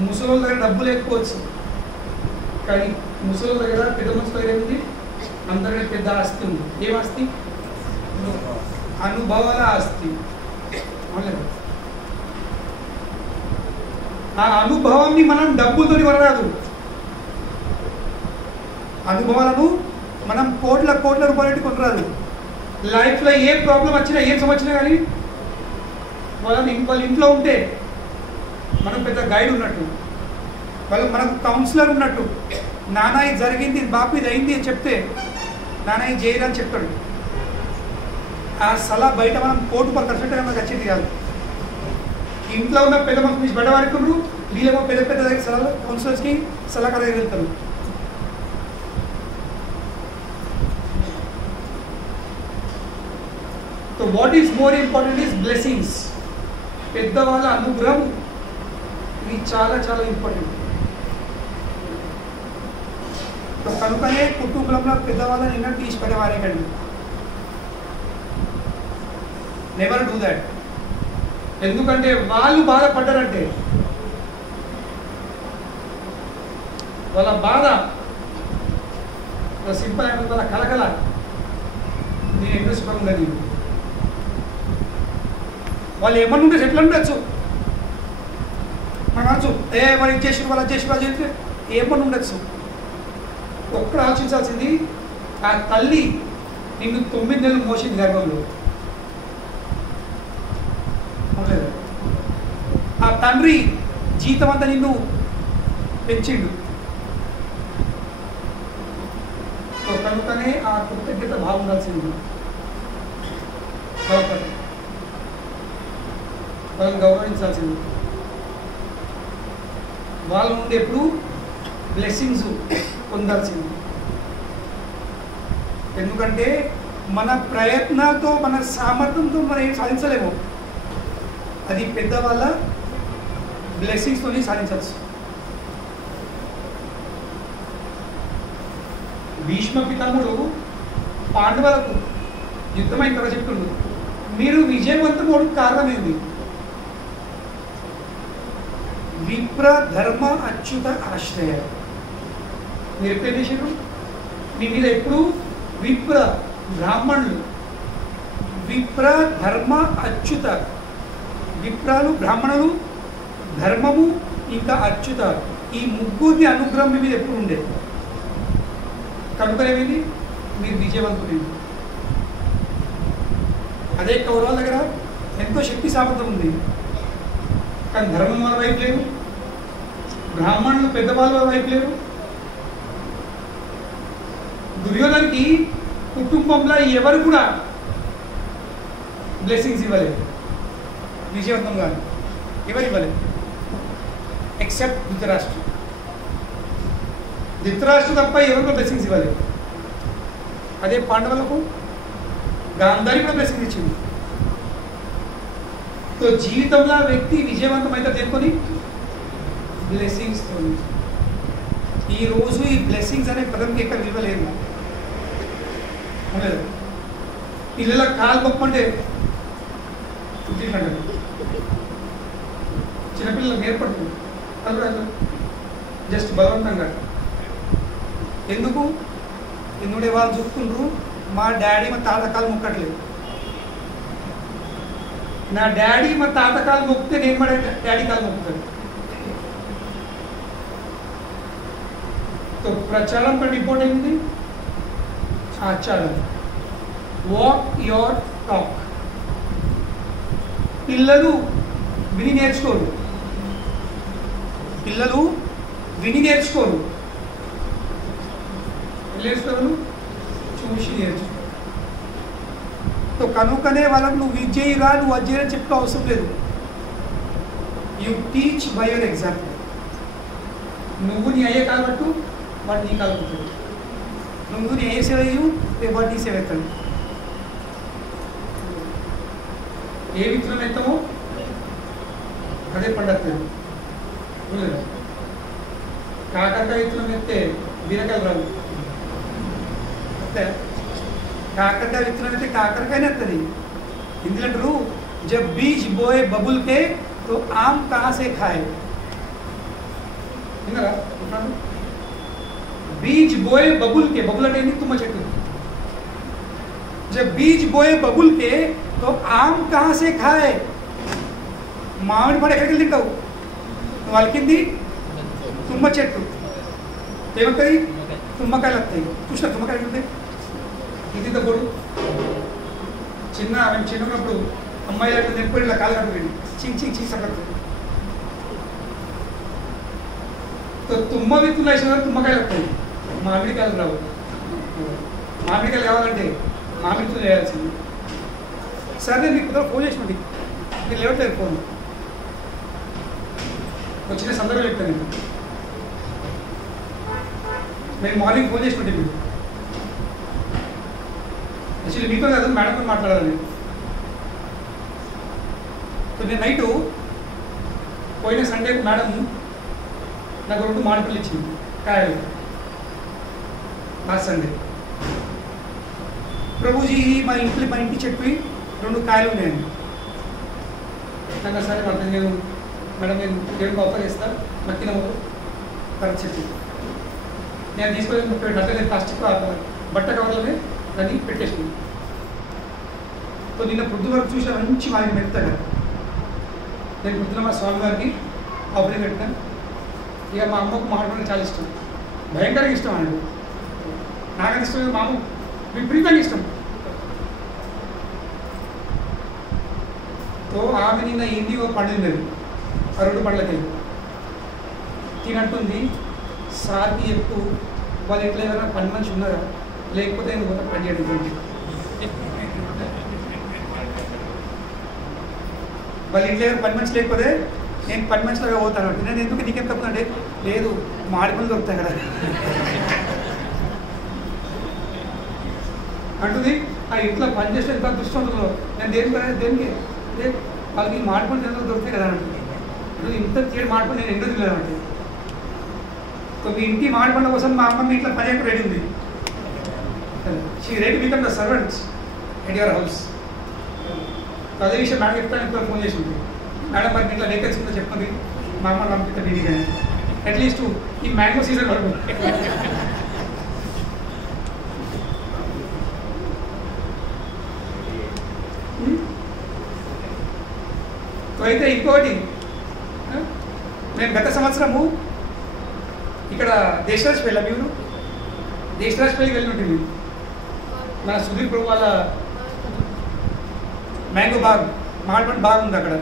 ముసలి దగ్గర డబ్బు లేకపోవచ్చు, కానీ ముసలి దగ్గర పెద్ద మనుషుల దగ్గర ఏముంది? అందరికీ పెద్ద ఆస్తి ఉంది. ఏం ఆస్తి? అనుభవాల ఆస్తి. అవును. ఆ అనుభవాన్ని మనం డబ్బుతో కొనరాదు. అనుభవాలను మనం కోట్ల రూపాయలు కొనరాదు. లైఫ్లో ఏ ప్రాబ్లం వచ్చినా, ఏం సమస్య వచ్చినా కానీ వాళ్ళ ఇంట్లో ఉంటే మనం పెద్ద గైడ్ ఉన్నట్టు, మనకు కౌన్సిలర్ ఉన్నట్టు. నాన్న ఇది జరిగింది, బాపు ఇది అయింది అని చెప్తే నాన్న ఇది చేయరని చెప్తాడు. ఆ సలహా బయట మనం కోర్టు పర్ కన్సల్ట్గా మనకు వచ్చేది కాదు. ఇంట్లో ఉన్న పెద్ద మనుషుల నుంచి బయట వాడుకున్నారు, వీళ్ళేమో పెద్ద దగ్గర సలహా కౌన్సిలర్స్కి సలహాదారు దగ్గర వెళ్తారు. So what is more important is blessings. పెద్దవాళ్ళ అనుగ్రహం ఇది చాలా చాలా ఇంపార్టెంట్. సో కనుకనే కుటుంబంలో పెద్దవాళ్ళని ఎన్నో తీసి పడేవారేకండి. Never do that. ఎందుకంటే వాళ్ళు బాధపడ్డారంటే వాళ్ళ బాధ సింపుల్ అయిన వాళ్ళ కలకల నేను ఎన్నో సుఖం ఉండదు. వాళ్ళు ఏమన్నా ఉంటే ఎట్లా ఉండొచ్చు, మనం అనొచ్చు వాళ్ళు ఇచ్చేసి వాళ్ళు చేసి వాళ్ళు చేస్తే ఏమన్నా ఉండొచ్చు. ఒక్కడ ఆలోచించాల్సింది, ఆ తల్లి నిన్ను 9 నెలలు మోసింది గర్భంలో. ఆ తండ్రి జీతం అంతా నిన్ను పెంచిండు. సో కనుకనే ఆ కృతజ్ఞత బాగుండాల్సింది. వాళ్ళని గౌరవించాల్సింది. వాళ్ళ నుండి ఎప్పుడు బ్లెస్సింగ్స్ పొందాల్సింది. ఎందుకంటే మన ప్రయత్నాలతో, మన సామర్థ్యంతో మనం ఏం సాధించలేము. అది పెద్దవాళ్ళ బ్లెస్సింగ్స్తో సాధించవచ్చు. భీష్మ పితామహుడు పాండవులకు యుద్ధమైన తర్వాత చెప్తుండు, మీరు విజయవంతమోడు కారణం ఏంది? విప్ర ధర్మ అచ్యుత ఆశ్రయ. మీరు ఎప్పుడు చేశారు? మీ మీద ఎప్పుడు విప్ర బ్రాహ్మణులు, విప్ర ధర్మ అచ్యుత, విప్రాలు బ్రాహ్మణులు, ధర్మము ఇంకా అచ్యుత, ఈ ముగ్గురిని అనుగ్రహం మీ మీద ఎప్పుడు ఉండేది. కనుకనేది మీరు విజయవంతుడైంది. అదే కౌరవాల దగ్గర ఎంతో శక్తి సామర్థ్యం ఉంది, కానీ ధర్మం వాళ్ళ వైపు లేదు, బ్రాహ్మణులు పెద్దవాళ్ళ వైపు లేరు. దుర్యోధనకి కుటుంబంలో ఎవరు కూడా బ్లెస్సింగ్స్ ఇవ్వలేదు, విజయవంతంగా ఎవరు ఇవ్వలేదు ఎక్సెప్ట్ ధృతరాష్ట్ర. ధృతరాష్ట్ర తప్ప ఎవరికో బ్లెస్సింగ్స్ ఇవ్వలేదు. అదే పాండవులకు గాంధారి కూడా బ్లెస్సింగ్స్ ఇచ్చింది. సో జీవితంలో వ్యక్తి విజయవంతం అయితే తెలుసుకొని బ్లెస్సింగ్స్తో. ఈరోజు ఈ బ్లెస్సింగ్స్ అనే పదంకి ఎక్కడ విలువ లేదు. పిల్లల కాలు మొక్కంటే చిన్నపిల్లలకు ఏర్పడుతుంది జస్ట్ బలవంతంగా. ఎందుకంటే వాళ్ళు చూసుకుంటారు మా డాడీ మా తాతకాలు మొక్కట్లేదు, నా డాడీ మా తాతకాలు మొక్కితే నేను మా డాడీ కాలు మొక్కుతాను. तो प्रचारण पर इंपॉर्टेंट ఉంది ఆచరణ. Walk your talk. పిల్లలు విని నేర్చుకోరు, పిల్లలు విని నేర్చుకోరు, నేర్చుకోరు చూసి నేర్చుకోరు. तो కనుకనే వాళ్ళకు నువ్వు విజయరా నువ్వు అజయని చెప్పే అవసరం లేదు. You teach by your example. నువ్వు నీ అయ్యే కాలబట్టు వాడు నీ కాలుకుంటాడు, నువ్వు నీ అయ్యే సేవ అయ్యు వాడు నీ సేవ ఎత్తాడు. ఏ విత్తనం ఎత్తామో అదే పండుగ. కాకరకాయ విత్తనం ఎత్తే బీరకాయలు రావు, కాకరకాయ విత్తనం అయితే కాకరకాయనే వస్తుంది. ఎందుకంటారు जब बीज बोए बबुल के तो आम कहाँ से खाए. बीज बोए बबुल के, बबुल అంటే తుమ్మ చెట్టు. जब बीज बोए बबुल के तो आम कहाँ से खाए. మామిడి పండు ఎక్కడికి తింటావు, నువ్వు అలికింది తుమ్మ చెట్టు, ఏమవుతుంది తుమ్మకాయలు వస్తాయి. చూసిన తుమ్మకాయలు ఉంటాయి. ఇది తప్పుడు చిన్న మేము చిన్నప్పుడు అమ్మాయి అట్లా నెప్పిడి ఇలా కాలు కట్టుకోండి చింగ్ చింగ్ చింగ్ సపడుతుంది. తుమ్మ విత్తులు వేసిన తుమ్మకాయలు వస్తాయి, మామిడికాయలు రావు. మామిడికాయలు కావాలంటే మామిడితో చేయాల్సింది. సరే నేను మీకు ఫోన్ చేసినది, మీరు లేవట్లేదు ఫోన్. వచ్చిన సందర్భం చెప్తాను నేను. నేను మార్నింగ్ ఫోన్ చేసినట్టు మీరు యాక్చువల్లీ మీతో కాదు మేడంతో మాట్లాడాలి. నేను నైటు పోయిన సండేకు మేడం నాకు 2 మామిడిపళ్ళు ఇచ్చింది కాయలు. లాస్ట్ సండే ప్రభుజీ మా ఇంటి చెట్టు 2 కాయలు ఉన్నాయండి. నాకు సరే పడుతుంది, నేను మేడం నేను దేవుడికి ఆఫర్ చేస్తాను మక్కిన కరెక్ట్ చెప్పి నేను తీసుకొని అట్లనే ప్లాస్టిక్ బట్ట కవర్లనే దాన్ని పెట్టేసింది. సో నిన్న పొద్దు వరకు చూసిన మంచి వాడిని మెత్తగా నేను పొద్దున మా స్వామివారికి ఆఫరీ పెట్టాను. ఇక మా అమ్మకు మాట్లాడడం చాలా ఇష్టం, భయంకరంగా ఇష్టం అన్నాడు. నాకని ఇష్టం లేదు, మా అమ్మ విపరీతంగా ఇష్టం. సో ఆమె నిన్న ఇండిగో పండింది ఆ 2 పండ్లకి తినట్టుంది. సార్కి చెప్పు వాళ్ళు ఎట్లా ఏమైనా పని మనిషి ఉన్నారా, లేకపోతే నేను పోతే పని చేయడం. వాళ్ళు ఇంట్లో పని మనిషి లేకపోతే నేను పని మనిషిలాగా పోతాను అంటే నేను ఎందుకు నీకేం తప్పుతుంటే లేదు మాడి పనులు దొరుకుతాయి కదా అంటుంది. ఆ ఇంట్లో పని చేస్తే ఎంత దృష్టిలో నేను దేనికి వాళ్ళకి మాడి పనులు ఎందుకు దొరుకుతాయి కదా అంటుంది. ఇప్పుడు ఇంత తీయడం మాడి పనులు నేను ఎందుకు తినలేదంటే సో మీ ఇంటి మాడి పనుల కోసం మా అమ్మ మీ ఇంట్లో పని రెడీ ఉంది. She ready become the servants at your house. అదే విషయం మేడం చెప్తాను, ఇప్పుడు ఫోన్ చేసి ఉంటుంది. మేడం మరి ఇంట్లో వేకెన్సీ ఉందో చెప్పండి, మా అమ్మ పంపిస్తే మీది కానీ అట్లీస్ట్ ఈ మ్యాంగో సీజన్ వరకు సో అయితే ఇంకోటి, నేను గత సంవత్సరము ఇక్కడ దేశరాజ్ పెళ్ళి మీరు దేశరాజ్ పెళ్ళికి వెళ్ళి ఉంటుంది. మన సుధీర్ ప్రభు వాళ్ళ మ్యాంగో బాగ్ మామిడి బాగ్ ఉంది అక్కడ.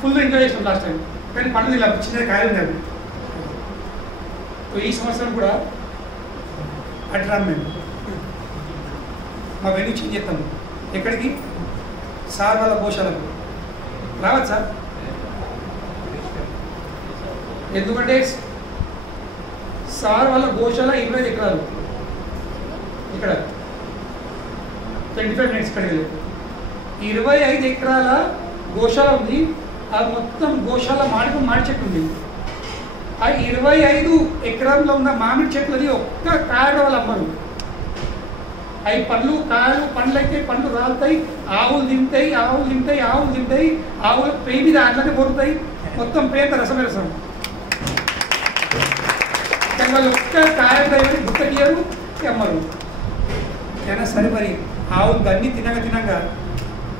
ఫుల్ ఎంజాయ్ చేసాం లాస్ట్ టైం. కానీ పండుగ ఇలా చిన్న కాయలు ఉంది అవి. సో ఈ సంవత్సరం కూడా అటు రాము మేము. మా వెన్యూ చేంజ్ చేస్తాము. ఎక్కడికి? సార్ వాళ్ళ గోశాలకు రావచ్చు సార్. ఎందుకంటే సార్ వాళ్ళ గోశాల 25 ఎకరాలు ఇక్కడ 25 మినిట్స్ ఇక్కడ వెళ్ళి 25 ఎకరాల గోశాల ఉంది. ఆ మొత్తం గోశాల మాడి చెట్టు ఉంది. ఆ 25 ఎకరాల్లో ఉన్న మామిడి చెట్లని ఒక్క కాయడ వాళ్ళు అమ్మరు. అవి పండ్లు అయితే పండ్లు రాలుతాయి, ఆవులు తింటాయి, ఆవుల పేయి మీద అట్లనే పోరుతాయి, మొత్తం పేద రసమే రసం. కానీ వాళ్ళు ఒక్క కాయలు గుట్టకియరు, అమ్మరు. అయినా సరే మరి ఆవులు అన్నీ తినగా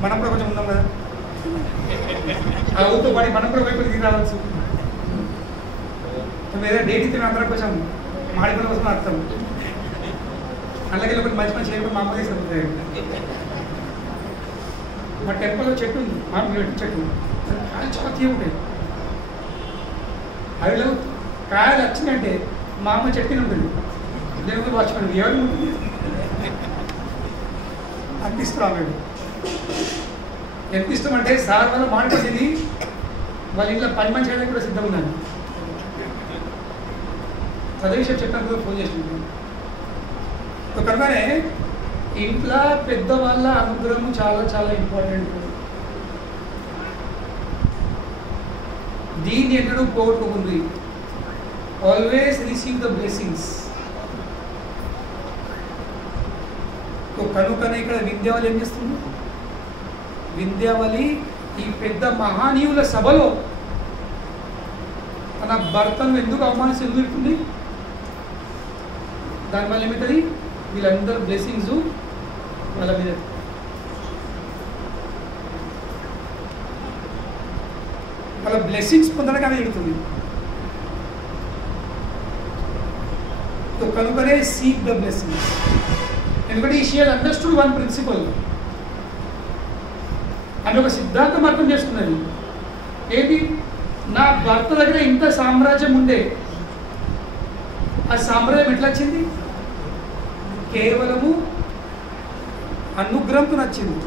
మనం కూడా కొంచెం ఉన్నాం కదా, ఆవులతో పాడి మనం కూడా వైపు తిరిగి రావచ్చు. వేరే డైలీ తిన అందరం కొంచెం మాడిపడ కోసం అర్థం. అలాగే ఒకటి మంచి చేయడం మా అమ్మ తీసుకుంటాయి. మా టెంపుల్లో చెట్టు ఉంది, మామిడి చెట్టు, కాయలు చాలా తీయ ఉంటాయి. అవిలో కాయలు వచ్చిందంటే మా అమ్మ చెట్టుని ఉంటుంది. దేవుడు వాచ్మెన్ ఎవరు ఉంటుంది అంత ఇష్టం. ఆమె ఎంత ఇష్టం అంటే సార్ వల్ల మాట్లాడింది వాళ్ళ ఇంట్లో పని మంచి చేయడానికి కూడా సిద్ధంగా ఉన్నాను. చదివి విషయం చెప్పడానికి కూడా ఫోన్ చేసింది. కనుకనే ఇంట్లో పెద్దవాళ్ళ అనుగ్రహం చాలా చాలా ఇంపార్టెంట్. దీన్ని ఎన్నడూ పోగొట్టుకుంది. Always receive the blessings. కనుకనే ఇక్కడ వింధ్యావళి ఏం చేస్తుంది? వింధ్యావళి ఈ పెద్ద మహానీయుల సభలో తన భర్తను ఎందుకు అవమానించి ఎదుర్కొంది? దానివల్ల ఏమవుతుంది? వీళ్ళందరూ బ్లెస్సింగ్స్ వాళ్ళ మీద. వాళ్ళ బ్లెస్సింగ్స్ పొందడానికి ఆమె ఎడుతుంది. కనుకనే సీక్ ద బ్లెస్సింగ్స్. ఎందుకంటే ఈ షియర్ అండర్స్టూడ్ వన్ ప్రిన్సిపల్ అని ఒక సిద్ధాంతం అర్థం చేసుకున్నది. ఏంటి? నా భర్త దగ్గర ఇంత సామ్రాజ్యం ఉండే, ఆ సామ్రాజ్యం ఎట్లా వచ్చింది? కేవలము అనుగ్రహంతో నచ్చింది.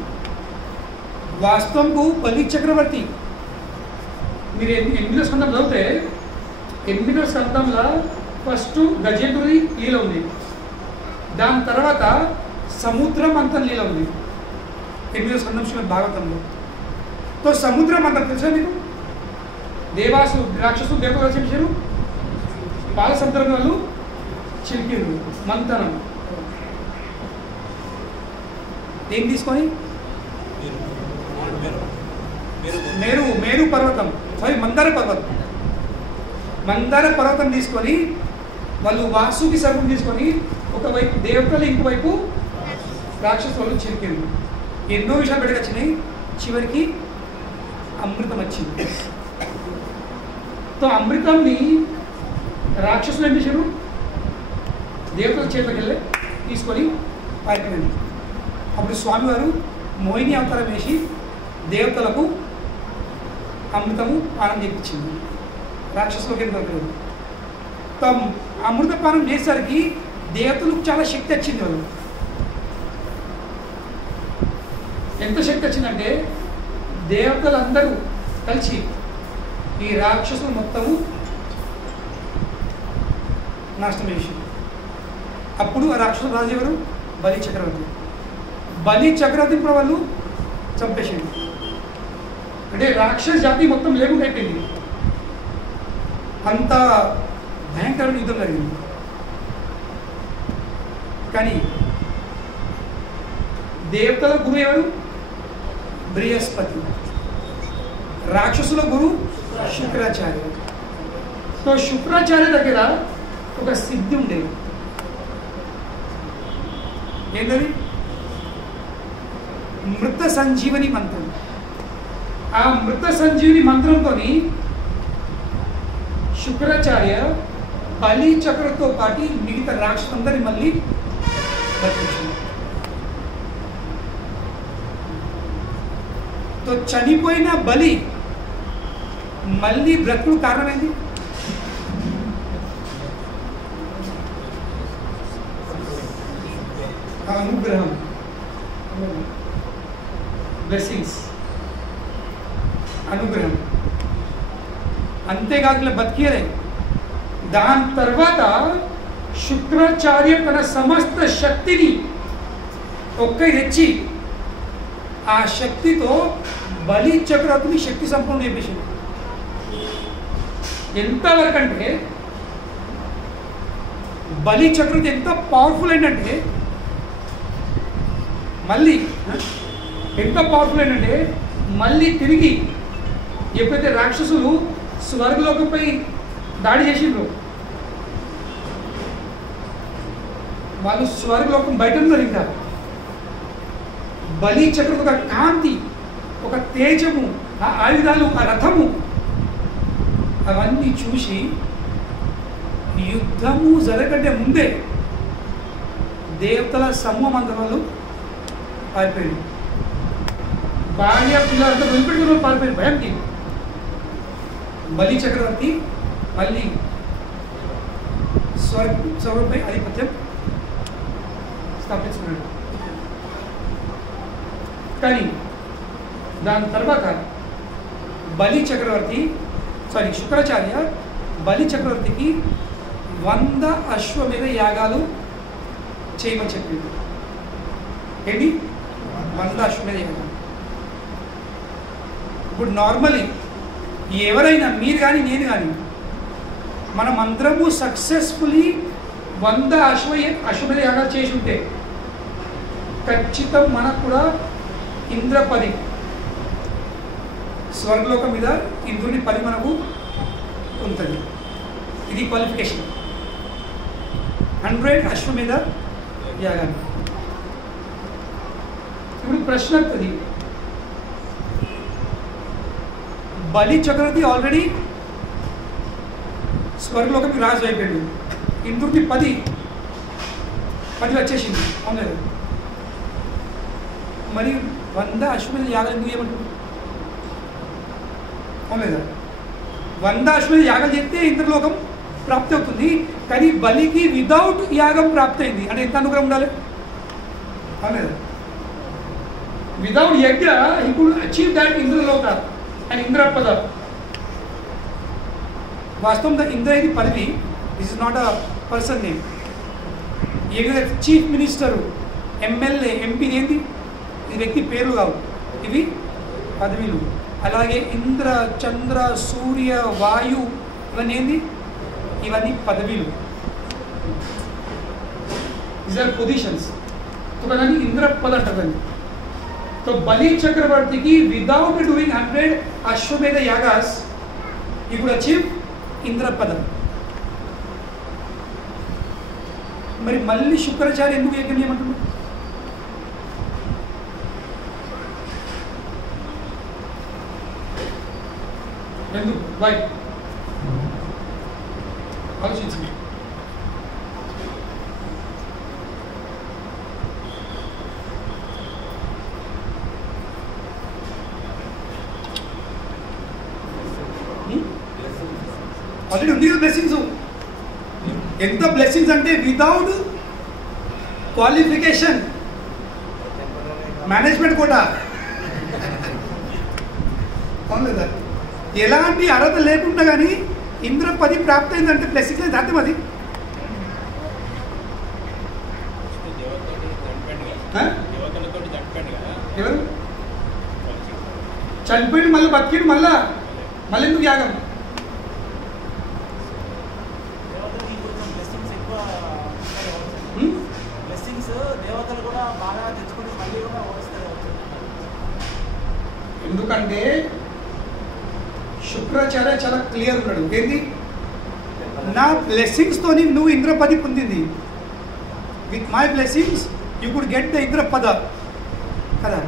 వాస్తవంకు బలి చక్రవర్తి మీరు 8వ స్కంధం చదివితే 8వ స్కంధంలో ఫస్ట్ గజేంద్రుడి లీల ఉంది, దాని తర్వాత సముద్రం అంతం లీల ఉంది 8వ స్కంధం శ్రీమద్ భాగవతంలో. తో సముద్రం అంతం తెలుసా మీకు? దేవాసు రాక్షసులు దేవతలు చేశారు, పాల సముద్రం వాళ్ళు చిలికిరు, మంతనం. ఏం తీసుకొని? మేరు పర్వతం, మందార పర్వతం తీసుకొని వాళ్ళు వాసుకి సర్వం తీసుకొని ఒకవైపు దేవతలు, ఇంకోవైపు రాక్షసులు చిలికిరు. ఎన్నో విషయాలు బయటకొచ్చినాయి. చివరికి అమృతం వచ్చింది. తో అమృతంని రాక్షసులు ఏం చేశారు? దేవతల చేతికి వెళ్ళి తీసుకొని పారిపోయింది. అప్పుడు స్వామివారు మోహిని అవతారం వేసి దేవతలకు అమృతము పానం చేయించింది. రాక్షసులకు ఏం దొరకలేదు. అమృతపానం చేసేసరికి దేవతలకు చాలా శక్తి వచ్చింది. వాళ్ళు ఎంత శక్తి వచ్చిందంటే దేవతలందరూ కలిసి ఈ రాక్షసులు మొత్తము నాశనం చేసి, అప్పుడు ఆ రాక్షసులు రాజు ఎవరు? బలి చక్రవర్తి. బలి చక్రవర్తిని కూడా వాళ్ళు చంపేసింది. అంటే రాక్షస జాతి మొత్తం లేకుండా అయిపోయింది. అంత భయంకరమైన యుద్ధం జరిగింది. కానీ దేవతల గురువు ఎవరు? బృహస్పతి. రాక్షసుల గురు శుక్రాచార్య. సో శుక్రాచార్య దగ్గర ఒక సిద్ధి ఉండేది. ఏంటది? మృత సంజీవని మంత్రం. ఆ మృత సంజీవిని మంత్రంతో శుక్రాచార్య బలి చక్రతో పాటు మిగతా రాక్షసులందరినీ మళ్ళీ బతికించారు. తో చనిపోయిన బలి మళ్ళీ బ్రతుకు కారణమైంది. అనుగ్రహం, బ్లెస్సింగ్స్, అనుగ్రహం. అంతేకాకుండా బతికేరే. దాని తర్వాత శుక్రాచార్య తన సమస్త శక్తిని తెచ్చి ఆ శక్తితో బలి చక్రవర్తిని శక్తి సంపూర్ణ చేపించింది. ఎంతవరకు అంటే బలి చక్రవర్తి ఎంత పవర్ఫుల్ ఏంటంటే మళ్ళీ తిరిగి ఎప్పుడైతే రాక్షసులు స్వర్గలోకంపై దాడి చేసిండ్రు, వాళ్ళు స్వర్గలోకం బయట ఉన్నారు. ఇంకా బలి చక్రవర్తి ఒక కాంతి, ఒక తేజము, ఆ ఆయుధాలు, ఆ రథము అవన్నీ చూసి యుద్ధము జరగకంటే ముందే దేవతల సమూహం అందరూ పారిపోయారు. భార్య పిల్లలంతా వదిలిపెట్టుకున్న పారిపోయారు భయంకి. బలి చక్రవర్తి మళ్ళీ స్వర్గంపై ఆధిపత్యం స్థాపించుకున్నాడు. కానీ దాని తర్వాత శుక్రాచార్య బలి చక్రవర్తికి 100 అశ్వమేధ యాగాలు చేయమని చెప్పింది. ఏంటి? 100 అశ్వమేధ యాగాలు. ఇప్పుడు నార్మలీ ఎవరైనా, మీరు కానీ నేను కానీ, మనం అందరము సక్సెస్ఫుల్లీ 100 అశ్వమేధ యాగాలు చేసి ఉంటే ఖచ్చితం మనకు కూడా ఇంద్రపది, స్వర్గలోకం మీద ఇంద్రుని పది మనకు ఉంటుంది. ఇది క్వాలిఫికేషన్. 100 అశ్వమేధ యాగాలు. ఇప్పుడు ప్రశ్న వస్తుంది, బలి చక్రవర్తి ఆల్రెడీ స్వర్గలోకంకి రాజు అయిపోయాడు, ఇంద్రుడికి 10 వచ్చేసింది, అవును కదా? మరి 100 అశ్వమేధ యాగాలు ఎందుకు ఏమంటారు? అవును లేదా? 100 అశ్వమేధ యాగాలు చేస్తే ఇంద్రలోకం ప్రాప్తి అవుతుంది. కానీ బలికి విదౌట్ యాగం ప్రాప్తి అయింది అంటే ఎంత అనుగ్రహం ఉండాలి? అవును లేదా? విదౌట్ యజ్ఞ హి కుడ్ అచీవ్ దట్ ఇంద్రలోక అండ్ ఇంద్రపద. వాస్తవంగా ఇంద్ర ఇది పదవి, this is not a person name. ఏదైనా చీఫ్ మినిస్టరు, ఎమ్మెల్యే, ఎంపీ ఏంటి? ఇది వ్యక్తి పేర్లు కావు, ఇవి పదవిలు. అలాగే ఇంద్ర, చంద్ర, సూర్య, వాయు ఇవన్నీ ఏంటి? ఇవన్నీ పదవిలు. These are positions. तो कदानी इंद्रपद अंटारंడి. तो बलि चक्रवर्ती की विदाउट डूइंग 100 अश्वमेध यागास he could achieve ఇంద్రపద. మరి మళ్ళీ శుక్రాచార్య ఎందుకు యజ్ఞం చేయమంటున్నారు? ఎందుకు? వై? ఆలోచించండి. ఆల్రెడీ ఉంది కదా బ్లెస్సింగ్స్. ఎంత బ్లెస్సింగ్స్ అంటే వితౌట్ క్వాలిఫికేషన్, మేనేజ్మెంట్ కూడా, అవును లేదా? ఎలాంటి అర్హత లేకుండా కానీ ఇంద్రపది ప్రాప్తి అయిందంటే బ్లెస్సింగ్స్ అయితే అర్థం. అది ఎవరు చనిపోయి మళ్ళీ బతికిడు, మళ్ళీ ఎందుకు యాగం? ఎందుకంటే శుక్రాచార్య చాలా క్లియర్ ఉన్నాడు. ఏంటి? నా బ్లెస్సింగ్స్తో నువ్వు ఇంద్రపది పొందింది. With my blessings you could get the ఇంద్రపద కదా.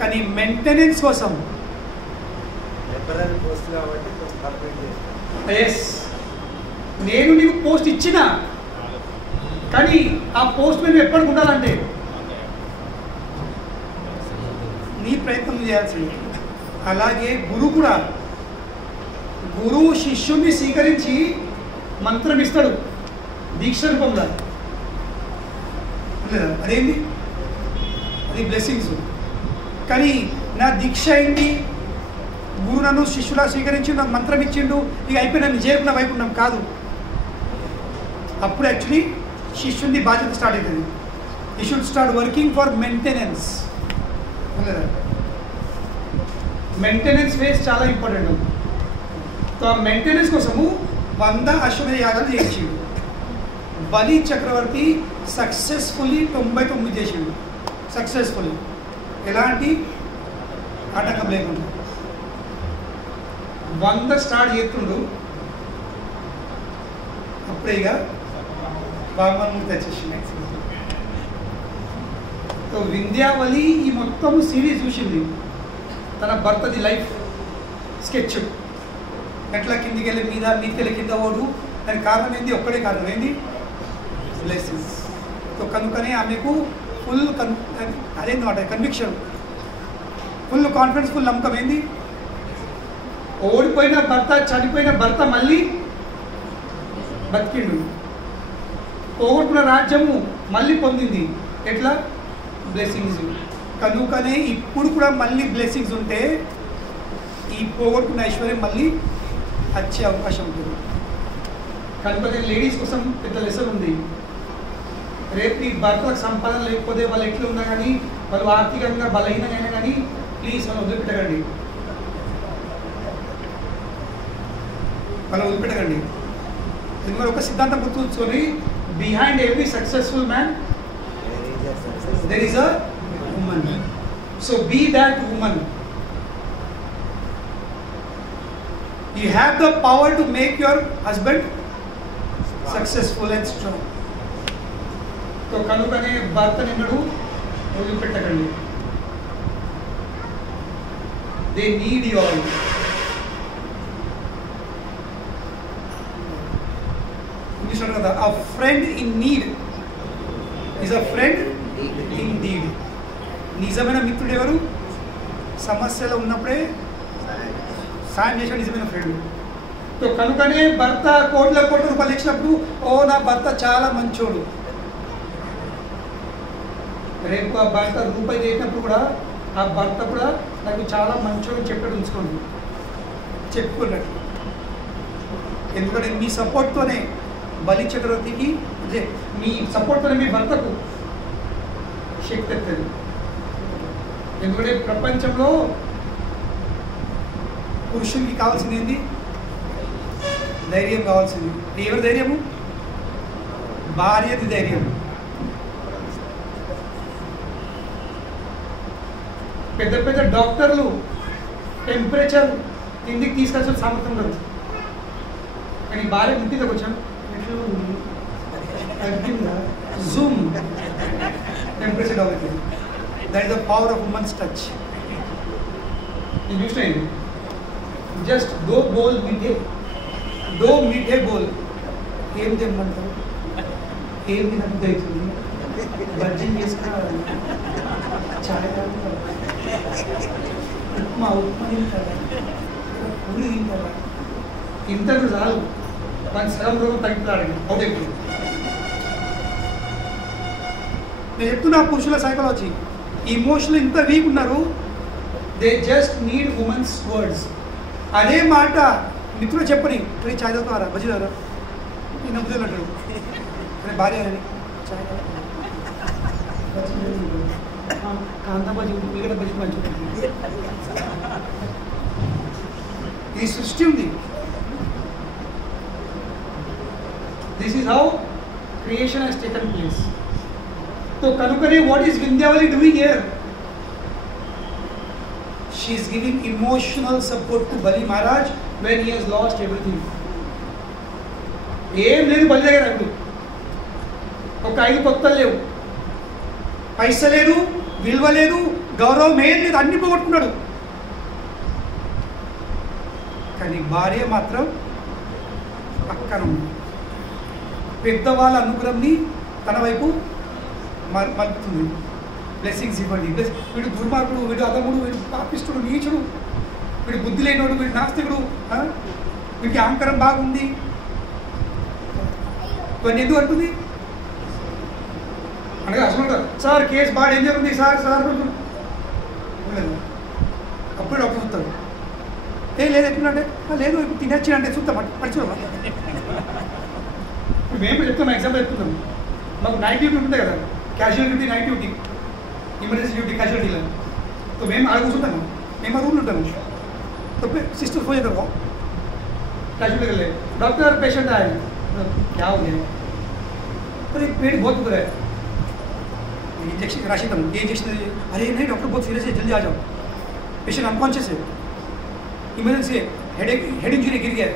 కానీ మెయింటెనెన్స్ కోసం టెంపరీ పోస్ట్ కాబట్టి కొంచెం కంప్లీట్ చేస్తాను. ఎస్, నేను నీకు పోస్ట్ ఇచ్చిన, కానీ ఆ పోస్ట్ మీద ఎప్పటికి ఉండాలంటే నీ ప్రయత్నం చేయాల్సింది. అలాగే గురువు కూడా, గురువు శిష్యుణ్ణి స్వీకరించి మంత్రం ఇస్తాడు దీక్ష రూపంలో. అదేంటి? అది బ్లెస్సింగ్స్. కానీ నా దీక్ష ఏంటి? గురువు నన్ను శిష్యులా స్వీకరించి నాకు మంత్రం ఇచ్చిండు, ఇక అయిపోయి నన్ను చేరుకున్న వైపు ఉన్నాం కాదు. అప్పుడు యాక్చువల్లీ శిష్యుని బాధ్యత స్టార్ట్ అవుతుంది. You should start working for maintenance. Maintenance phase చాలా ఇంపార్టెంట్. సో ఆ మెయింటెనెన్స్ కోసము 100 అశ్వమేధ యాగాలు చేయించిండు. బలి చక్రవర్తి సక్సెస్ఫుల్లీ 99 చేసిండు. సక్సెస్ఫుల్లీ, ఎలాంటి ఆటంకం లేకుండా 100 స్టార్ట్ చేస్తుండు. అప్పుడే ఇక బామన్మూర్తి వచ్చేసింది. సో వింధ్యావళి ఈ మొత్తం సిరీస్ చూసింది. తన భర్తది లైఫ్ స్కెచ్, ఎట్లా కిందికి వెళ్ళి మీద, మీదకి వెళ్ళి కింద ఓడు. దానికి కారణం ఏంది? ఒక్కడే కారణం ఏంది? బ్లెస్సింగ్స్. సో కనుకనే ఆమెకు ఫుల్ అదేందన్నమాట కన్విక్షన్, ఫుల్ కాన్ఫిడెన్స్, ఫుల్ నమ్మకం. ఏంది? ఓడిపోయిన భర్త, చనిపోయిన భర్త మళ్ళీ బతికిండు. పోగొట్టుకున్న రాజ్యము మళ్ళీ పొందింది. ఎట్లా? బ్లెస్సింగ్స్. కనుకనే ఇప్పుడు కూడా మళ్ళీ బ్లెస్సింగ్స్ ఉంటే ఈ పోగొట్టుకున్న ఐశ్వర్యం మళ్ళీ వచ్చే అవకాశం ఉంటుంది. కనుకనే లేడీస్ కోసం పెద్ద లెసన్ ఉంది. రేపు ఈ భర్తలకు సంపాదన లేకపోతే వాళ్ళు ఎట్లా ఉన్నా కానీ, వాళ్ళు ఆర్థికంగా బలహీనంగా కానీ, ప్లీజ్ వాళ్ళు వదిలిపెట్టకండి. వాళ్ళు వదిలిపెట్టకండి. ఎందుకంటే ఒక సిద్ధాంతం గుర్తుంచుకొని, behind every successful man there is a woman. So be that woman. You have the power to make your husband successful and strong. So kanukane bharta ninnadu వదిలిపెట్టకండి. They need you all. English another, a friend in need is a friend indeed. నిజమైన మిత్రుడు ఎవరు? సమస్యలో ఉన్నప్పుడే సాయం చేసే నిజమైన ఫ్రెండ్. సో కనుకనే భర్త కోట్ల రూపాయలు ఇచ్చినప్పుడు, ఓ నా భర్త చాలా మంచోడు. రేపు ఆ భర్త రూపాయి చేసినప్పుడు కూడా ఆ భర్త కూడా నాకు చాలా మంచోడు చెప్పాడు ఉంచుకోండి, చెప్పుకున్నట్టు. ఎందుకంటే మీ సపోర్ట్తోనే బలి చక్రవర్తికి, అదే మీ సపోర్ట్తోనే మీ భర్తకు శక్తి ఎత్తది. ఎందుకంటే ప్రపంచంలో పురుషునికి కావాల్సింది ఏంటి? ధైర్యం కావాల్సింది. ఎవరి ధైర్యము? భార్యది ధైర్యం. పెద్ద పెద్ద డాక్టర్లు టెంపరేచర్ కిందికి తీసుకొచ్చిన సామర్థ్యం లేదు. కానీ భార్య ముట్టిందా కొంచెం తగ్గిందా? జూమ్ టెంపరేచర్ డౌన్ అవుతుంది. That is the power of women's touch. నేను చూసినా జస్ట్ దో బోల్ మీఠే, దో మీఠే బోల్. ఏం తెమ్మంటావు? ఏం తినబుద్ధి అవుతుంది? బజ్జీ చేసుకోవాలి, చాయ్ తాగుతారు, ఉప్మా తింటారా, పూరి తింటారా? ఇంతకు చాలు మన సగం రోగం తగ్గిపోయాడు. అవుట్ అయిపోయింది. నేను చెప్తున్నా పురుషుల సైకాలజీ. ఇమోషనల్ ఇంత వీక్ ఉన్నారు, they just need women's words. అదే మాట మిత్రులు చెప్పని, రే చాయ్ తాగుతారా, బజ్జీ తాగుతారా, నేను నవ్వుతాను అంటాడు. అరే భార్య అని చాయ్ కాంతా బజ్జీ, ఉల్లిగడ్డ బజ్జీ మంచిగా. ఈ సృష్టి ఉంది. This is how creation has taken place. So Kanukane, what is Vindhyavali doing here? She is giving emotional support to Bali Maharaj when he has lost everything. ఏం లేదు బలి దగ్గర. ఇప్పుడు ఒక 5 కొత్తలు లేవు, పైస లేదు, విలువ లేదు, గౌరవం ఏం లేదు, అన్ని పోగొట్టుకున్నాడు. కానీ భార్య మాత్రం పక్కన ఉంది. పెద్దవాళ్ళ అనుగ్రహాన్ని తన వైపు మలుపుతుంది. బ్లెస్సింగ్స్ ఇవ్వండి. వీడు దుర్మార్గుడు, వీడు అదముడు, వీడు పాపిస్తుడు, నీచుడు, వీడు బుద్ధి లేనివాడు, వీడు నాస్తికుడు, వీడికి అహంకారం బాగుంది, ఇవన్నీ ఎందుకు అంటుంది? అనగా అసలు సార్ కేసు బాగా ఏం జరుగుతుంది సార్ సార్ అప్పుడు డాక్టర్ చూస్తారు. లేదు ఎట్లుంటే లేదు ఇప్పుడు తినొచ్చినంటే చూద్దాం పరిచయం. మేము చెప్తాం, ఎగ్జాంపుల్ చెప్తున్నాం. మాకు నైట్ డ్యూటీ ఉంటుంది కదా, casual duty, night duty, emergency duty, క్యాజువల్టీలో. तो మేము ఆడ కూర్చుంటాము, మేము రూమ్లో ఉంటాము. तो सिस्टर फोन करो कैजुअली कर ले डॉक्टर पेशेंट आए क्या हो गया? अरे पेट बहुत बुरा है, इंजेक्शन राशि तुम ये इंजेक्शन अरे नहीं डॉक्टर बहुत सीरियस है जल्दी आ जाओ, पेशेंट अनकॉन्शियस है, इमरजेंसी है, हेड इंजरी गिर गया है,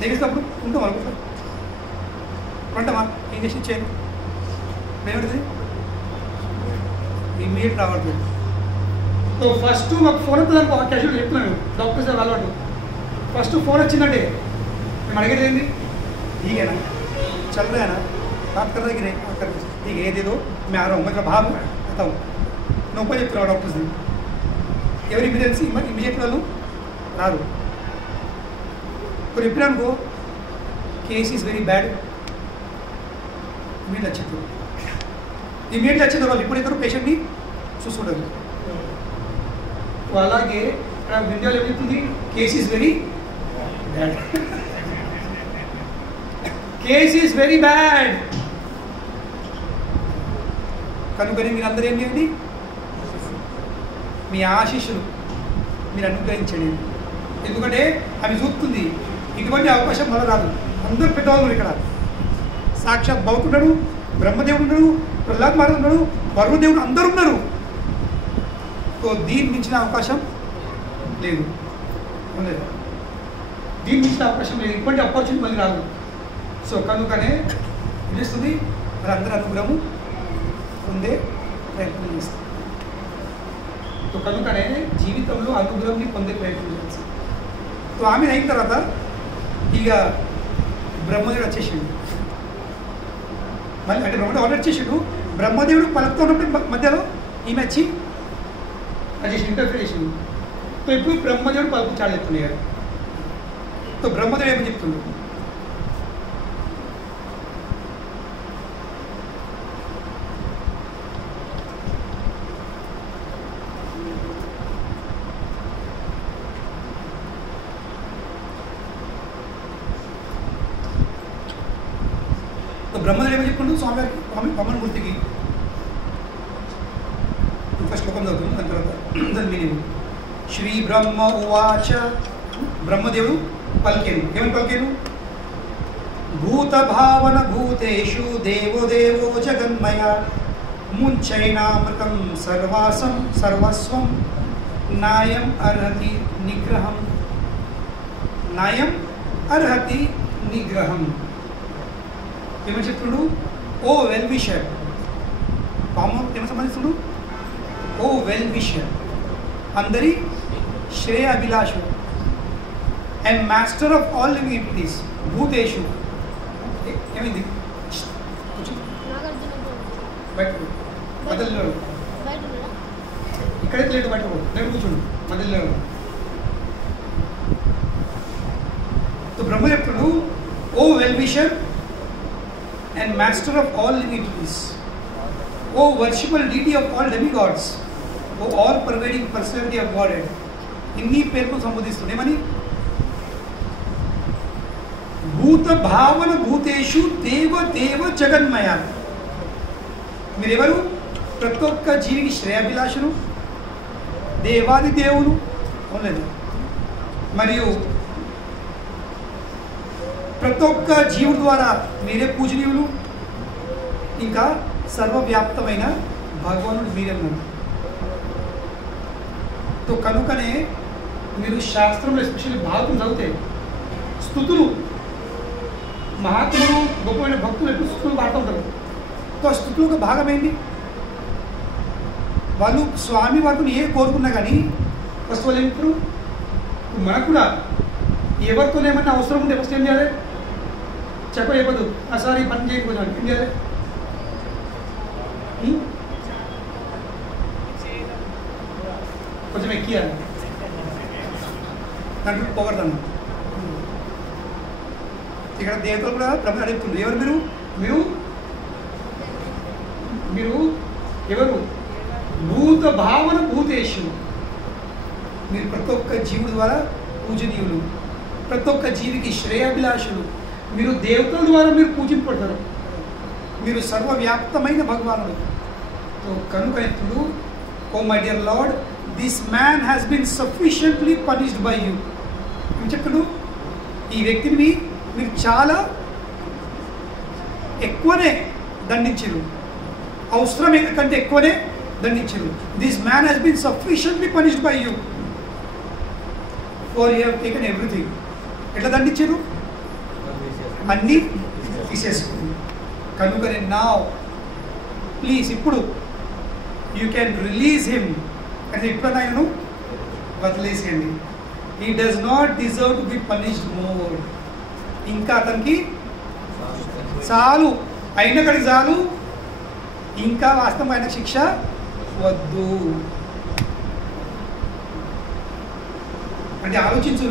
देखिए तो उनको मालूम इंजेक्शन चेंज मैं इमीडिएट रावट्లేదు. तो फस्ट మాకు ఫోన్ వస్తుందనుకో, క్యాజువల్ చెప్తున్నాను, డాక్టర్ సార్ అలవాటు. फस्ट फोन వచ్చిందంటే మేము అడిగేది ఏంటి? ठीक है ना, चल रहा है ना, बात कर रहे कि नहीं, बात कर ठीक है, ये दे दो मैं आ रहा हूँ, मतलब भाव आता हूँ నొప్పి చెప్తున్నావు డాక్టర్స్ని. ఎవరి ఇమీడియట్సీ ఇమీడియట్ వాళ్ళు రారు. ఇప్పుడు ఎప్పుడనుకో case is very bad, immediate వచ్చింది, ఇమీడియట్ వచ్చింది వాళ్ళు ఇప్పుడు ఇద్దరు పేషెంట్ని చూసుకుంటారు. అలాగే ఇండియాలో ఏమవుతుంది? Case is very bad, case is very bad. కనుకని మీరు అందరూ ఏం చేయండి? మీ ఆశీస్సులు మీరు అనుగ్రహించండి. ఎందుకంటే అవి చూస్తుంది, ఇటువంటి అవకాశం మళ్ళీ రాదు. అందరూ పెద్దవాళ్ళు ఇక్కడ, సాక్షాత్ భౌతుడు, బ్రహ్మదేవుడు ఉన్నాడు, ప్రహ్లాద్ మహారాజు ఉన్నాడు, వరుణదేవుడు, అందరూ ఉన్నారు. సో దీన్ని మించిన అవకాశం లేదు, దీన్ని మించిన అవకాశం లేదు, ఇటువంటి ఆపర్చునిటీ మళ్ళీ రాదు. సో కనుకనే తెలుస్తుంది మరి అందరూ అనుగ్రహము పొందే ప్రయత్నం చేస్తాం. సో కనుకనే జీవితంలో అనుగ్రహాన్ని పొందే ప్రయత్నం చేస్తాం. సో ఆమె అయిన తర్వాత ఇక బ్రహ్మదేవుడు వచ్చేసిండు. మళ్ళీ అంటే బ్రహ్మదేవుడు ఆర్డర్ చేసిండు. బ్రహ్మదేవుడు పలుకుతూ ఉన్నప్పుడు మధ్యలో ఈమె వచ్చి అది ఇంటర్ఫియర్ చేసిండు. సో ఇప్పుడు బ్రహ్మదేవుడు పలుకు చాలా చెప్తున్నాయి కదా. సో బ్రహ్మదేవుడు ఏమని చెప్తుండు? బ్రహ్మదేవుడు ఏమని చెప్పుకుంటూ స్వామి పవన్మూర్తికి ఫస్ట్ శ్లోకం చదువుతుంది, దాని తర్వాత దాని మీనింగ్. శ్రీ బ్రహ్మ ఉవాచ, బ్రహ్మదేవుడు పలికేను, ఏమని పలికేను? భూత భావన భూతేషు దేవో దేవో జగన్మయ ముంచైనామృతం సర్వాసం సర్వస్వం నాయం అర్హతి నిగ్రహం, నాయం అర్హతి నిగ్రహం. ఏమని చెప్తున్నాడు? ఓ వెల్ విషర్, పాము ఏమని సంబంధిస్తుడు? ఓ వెల్ విషర్, అందరి శ్రేయ అభిలాషు, and master of all living entities భూతేషు. ఏమైంది? బయట మధ్యలో ఇక్కడైతే లేడు, బయట లేడు, కూర్చోండు మధ్యలో. సో బ్రహ్మ చెప్తున్నాడు, O well wisher and master of all living entities, O worshipable deity of all demigods, O all pervading personality of Godhead. ఇన్ని పేర్లు సంబోధిస్తున్నాయి. భూత భావన భూతేషు దేవ దేవ జగన్మయ. మీరెవరు? ప్రతి ఒక్క జీవికి శ్రేయాభిలాషులు, దేవాది దేవులు, అవునలేదు, మరియు ప్రతి ఒక్క జీవుడి ద్వారా మీరే పూజనీయులు, ఇంకా సర్వవ్యాప్తమైన భగవానుడు మీరే ఉన్నారు. తో కనుకనే మీరు శాస్త్రంలో ఎస్పెషల్లీ భాగవతం చదివితే స్తుతులు, మహాత్ములు, గొప్పమైన భక్తులు ఎప్పుడు స్తుతులు పాడుతూ ఉంటారు. తో ఆ స్తుతులు ఒక భాగం ఏంటి? వాళ్ళు స్వామి వారిని ఏ కోరుకున్నా కానీ ఫస్ట్ వాళ్ళు ఏమిప్పుడు మనకు కూడా ఎవరితో ఏమన్నా అవసరం ఉంటే ఫస్ట్ ఏం చేయాలి? చెప్పదు సార్ ఈ పని చేయకపోతే ఏం చేయాలి? కొంచెం ఎక్కియాలి, దాంట్లో పొగడతాను. ఇక్కడ దేవతలు కూడా బ్రహ్మ అడుగుతుంది, ఎవరు మీరు? మీరు మీరు ఎవరు? భూత భావన భూతేషు. మీరు ప్రతి ఒక్క జీవుడి ద్వారా పూజనీయులు, ప్రతి ఒక్క జీవికి శ్రేయాభిలాషులు. మీరు దేవతల ద్వారా మీరు పూజింపడతారు, మీరు సర్వవ్యాప్తమైన భగవానుడు. కనుక ఇప్పుడు, O my dear Lord, this man has been sufficiently punished by you. ఏం చెప్తాడు? ఈ వ్యక్తిని మీరు చాలా ఎక్కువనే దండించారు, అవసరం కంటే ఎక్కువనే దండించారు. This man has been sufficiently punished by you for you have taken everything. ఎట్లా దండించారు? అన్నీ తీసేసుకుంది. కనుకనే నా ప్లీజ్ ఇప్పుడు యూ క్యాన్ రిలీజ్ హిమ్. అంటే ఇప్పుడు ఆయనను వదిలేసేయండి. He does not deserve to be punished more. ఇంకా అతనికి చాలు, అయిన కడికి చాలు, ఇంకా వాస్తవమైన శిక్ష వద్దు. అంటే ఆలోచించు,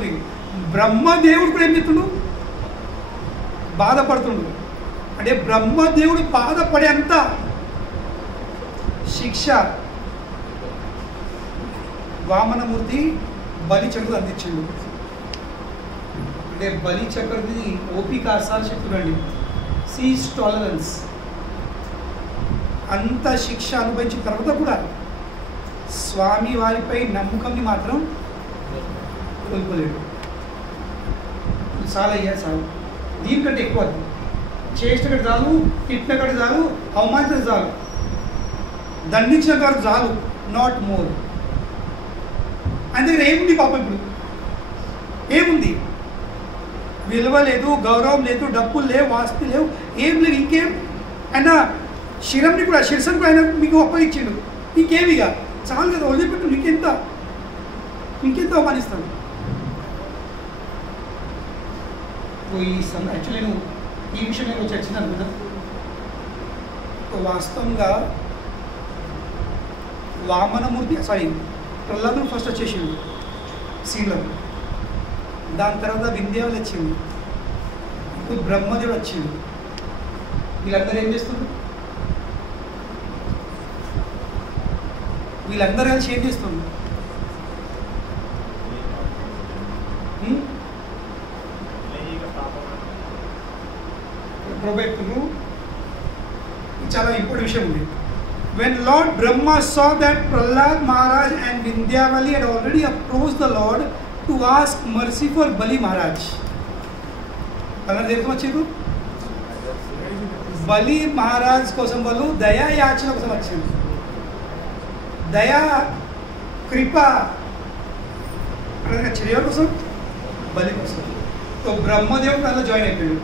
బ్రహ్మదేవుడు కూడా ఏం చెప్తుండు? బాధపడుతుండు. అంటే బ్రహ్మదేవుడు బాధపడేంత శిక్ష వామనమూర్తి బలి చక్రుడు అందించిండు. అంటే బలి చక్రవర్తి ఓపిక అసార్ చెప్తున్నాండి, సీజ్ టాలరెన్స్. అంత శిక్ష అనుభవించిన తర్వాత కూడా స్వామి వారిపై నమ్మకంని మాత్రం కోల్పోలేడు. చాలా అయ్యా చాలు, దీనికంటే ఎక్కువ చేసినక్కడ చాలు, తిట్టినక్కడ చాలు, అవమానించిన చాలు, దండించిన వరకు చాలు, నాట్ మోర్. అందుకని ఏముంది పాపం? ఇప్పుడు ఏముంది? విలువ లేదు, గౌరవం లేదు, డబ్బులు లేవు, ఆస్తి లేవు, ఏం లేవు. ఇంకేం? ఆయన శిరంని కూడా, శిరసను కూడా ఆయన మీకు అప్పగించిండు. ఇంకేమిగా చాలు కదా, వదిలిపెట్టు. ఇంకెంత అవమానిస్తాను? యాక్చువల్లీ నేను ఈ విషయం నేను చర్చించాను కదా. వాస్తవంగా వామనమూర్తి ప్రహ్లాదుడు ఫస్ట్ వచ్చేసిండు సీన్లో, దాని తర్వాత వింధ్యావళి వచ్చింది, ఇప్పుడు బ్రహ్మదేవుడు వచ్చిండు. వీళ్ళందరూ ఏం చేస్తున్నారు? వీళ్ళందరూ కలిసి ఏం చేస్తున్నారు? చాలా ఇంపార్టెంట్ విషయం ఉంది. When Lord Brahma saw that Prahlad Maharaj and Vindhyavali had already approached the Lord to ask mercy for Bali Maharaj. అలా వచ్చారు బలి మహారాజ్ కోసం, వాళ్ళు దయా యాచన కోసం వచ్చింది. దయా కృప చర్య కోసం, బలి కోసం. సో బ్రహ్మదేవుడు అందులో జాయిన్ అయిపోయాడు.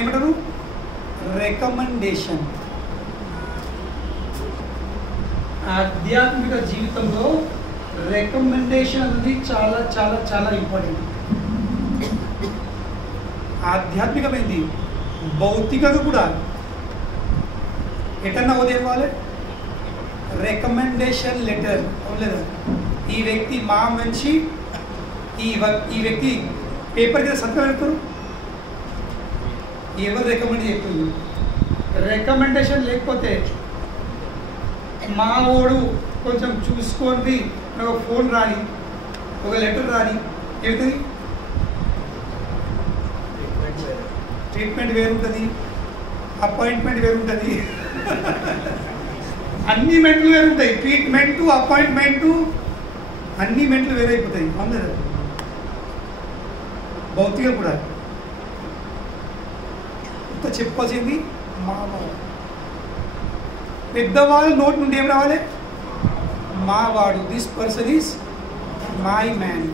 ఏమంటారు? రికమెండేషన్. ఆధ్యాత్మిక జీవితంలో రికమెండేషన్ అనేది చాలా చాలా చాలా ఇంపార్టెంట్. ఆధ్యాత్మికమైంది, భౌతికంగా కూడా. ఎటన్నా ఉదయవాలి రికమెండేషన్ లెటర్ అవ్వలేదు. ఈ వ్యక్తి మా మంచి, ఈ వ్యక్తి పేపర్ కింద సంతకం పెడతారు. ఎవరు రికమెండ్ చెప్తుంది? రికమెండేషన్ లేకపోతే మా వాడు కొంచెం చూసుకోండి, ఒక ఫోన్ రాని, ఒక లెటర్ రాని, ఏమవుతుంది? ట్రీట్మెంట్ వేరుంటుంది, అపాయింట్మెంట్ వేరుంటుంది, అన్ని మెంట్లు వేరుంటాయి. ట్రీట్మెంటు, అపాయింట్మెంటు, అన్ని మెంట్లు వేరైపోతాయి. అవును కదా? భౌతిక కూడా చెప్పాల్సింది మా పెద్దవాళ్ళ నోటి నుండి ఏం రావాలి? మావాడు, this person is my man.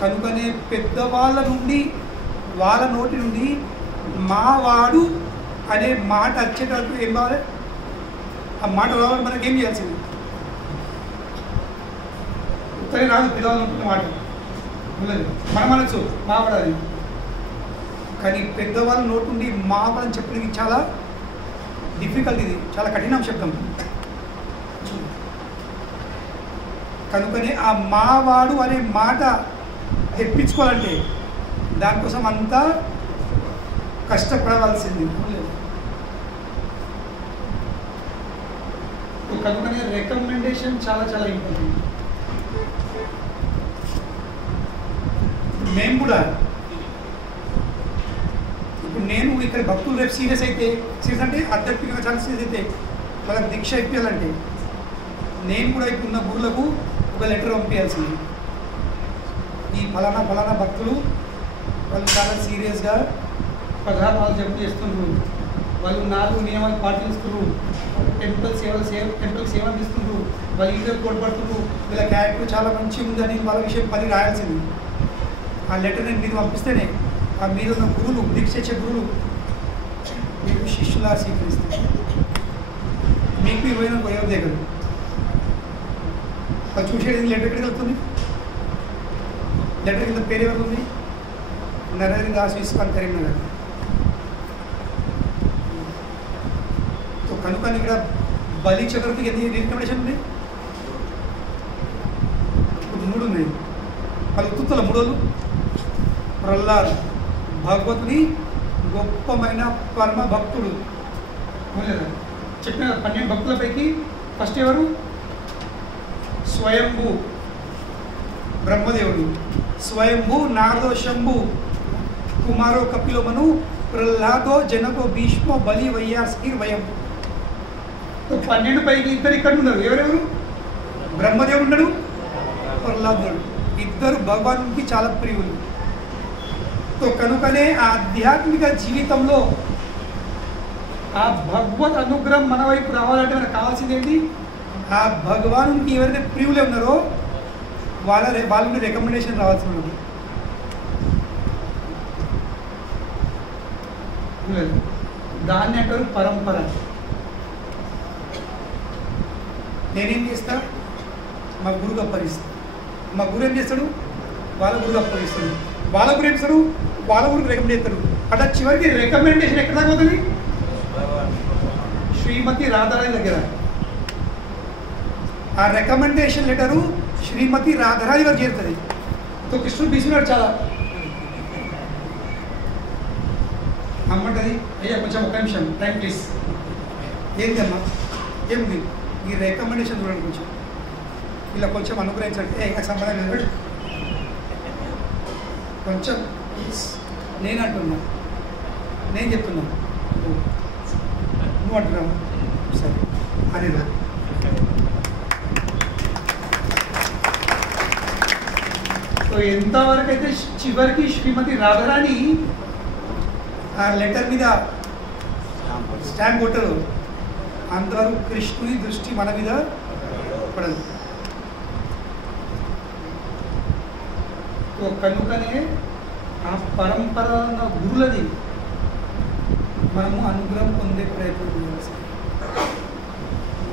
కనుకనే పెద్దవాళ్ళ నుండి, వాళ్ళ నోటి నుండి మావాడు అనే మాట వచ్చేటప్పుడు ఏం కావాలి? ఆ మాట రావాలి. మనకేం చేయాల్సింది? ఉత్తరే రాదు, పెద్దవాళ్ళు ఉంటున్న మాట ఉండదు. మనం అనొచ్చు మావాడని, కానీ పెద్దవాళ్ళ నోటు నుండి మావాడని చెప్పడానికి చాలా డిఫికల్ట్, ఇది చాలా కఠినం శబ్దం. కనుకనే ఆ మావాడు అనే మాట తెప్పించుకోవాలంటే దానికోసం అంతా కష్టపడవలసింది. కనుకనే రికమెండేషన్ చాలా చాలా ఇంపార్టెంట్. మేము కూడా ఇప్పుడు నేను ఇక్కడ భక్తులు రేపు సీరియస్ అయితే, సీరియస్ అంటే ఆధ్యాత్మికంగా చాలా సీరియస్ అయితే వాళ్ళకి దీక్ష ఇప్పించాలంటే నేను కూడా ఇప్పుడు ఉన్న గురువులకు ఒక లెటర్ పంపించాల్సింది. ఈ ఫలానా ఫలానా భక్తులు వాళ్ళు చాలా సీరియస్గా 16 వాళ్ళు జంప్ చేస్తున్నారు, వాళ్ళు 4 నియమాలు పాటిస్తున్నారు, టెంపుల్ సేవ అందిస్తున్నారు, వాళ్ళు ఈజీగా తోడ్పడుతున్నారు, వీళ్ళ క్యారెక్టర్ చాలా మంచిగా ఉందని వాళ్ళ విషయం 10 రాయాల్సింది. ఆ లెటర్ నేను మీరు పంపిస్తేనే ఆ మీరు ఉన్న గురువులు, దీక్ష ఇచ్చే గురువులు మీకు శిష్యులా స్వీకరిస్తారు. మీకు పోయిన ఎవరి దగ్గర వాళ్ళు చూసేది లెటర్ ఎక్కడికి వెళ్తుంది, లెటర్ కింద పేరు ఎవరు ఉంది, నరేంద్ర దాస్ ఇస్కాన్ కరీంనగర్. సో కనుక ఇక్కడ బలి చక్రవర్తికి ఎన్ని రికమెండేషన్ ఉంది, 3 ఉన్నాయి. వాళ్ళు ఉత్తుల 3 రోజులు ప్రహ్లాద్ భగవతుని గొప్పమైన పరమ భక్తుడు చెప్పిన 12 భక్తుల పైకి ఫస్ట్ ఎవరు, స్వయంభూ బ్రహ్మదేవుడు, స్వయంభూ నారదో శంభు కుమారో కపిలోమను ప్రహ్లాదో జనకో భీష్మో బలి వయ్యాస్కి వయం. 12 పైకి ఇద్దరు ఇక్కడ ఉన్నారు. ఎవరెవరు, బ్రహ్మదేవుడు ఉన్నాడు, ప్రహ్లాదుడు, ఇద్దరు భగవానునికి చాలా ప్రియులు. సో కనుకనే ఆ ఆధ్యాత్మిక జీవితంలో ఆ భగవద్ అనుగ్రహం మన వైపు రావాలంటే మనకు కావాల్సింది ఏంటి, ఆ భగవానునికి ఎవరైతే ప్రియులే ఉన్నారో వాళ్ళ నుండి రికమెండేషన్ రావాల్సి ఉన్నది. దాన్ని అంటారు పరంపర. నేనేం చేస్తా, మా గురువు అప్పగిస్తాను, మా గురువు ఏం చేస్తాడు, వాళ్ళ గురువు అప్పగిస్తాడు, వాళ్ళ గురు ఏం చేస్తాడు, వాళ్ళ గురువు రికమెండ్ చేస్తాడు. అట్లా చివరికి రికమెండేషన్ ఎక్కడ దాకా పోతుంది, శ్రీమతి రాధారాణి దగ్గర. ఆ రికమెండేషన్ లెటరు శ్రీమతి రాధారాణి గారు చేరుతుంది. తో కృష్ణుడు బీసున్నాడు చాలా అమ్మంటది, అయ్యా కొంచెం 1 నిమిషం టైం ప్లీజ్. ఏంటమ్మా ఏముంది, ఈ రికమెండేషన్ చూడండి, కొంచెం ఇలా కొంచెం అనుగ్రహించండి. నాకు సంబంధం లేదు, కొంచెం నేను అంటున్నా, నేను చెప్తున్నా, నువ్వు అంటున్నావు సరే అనేదా. సో ఎంతవరకు అయితే చివరికి శ్రీమతి రాధారాణి ఆ లెటర్ మీద స్టాంప్ కొట్టరు, అంతవరకు కృష్ణుని దృష్టి మన మీద పడదు. కనుకనే ఆ పరంపర గురులది మనము అనుగ్రహం పొందే ప్రయత్నం చేయాల్సి.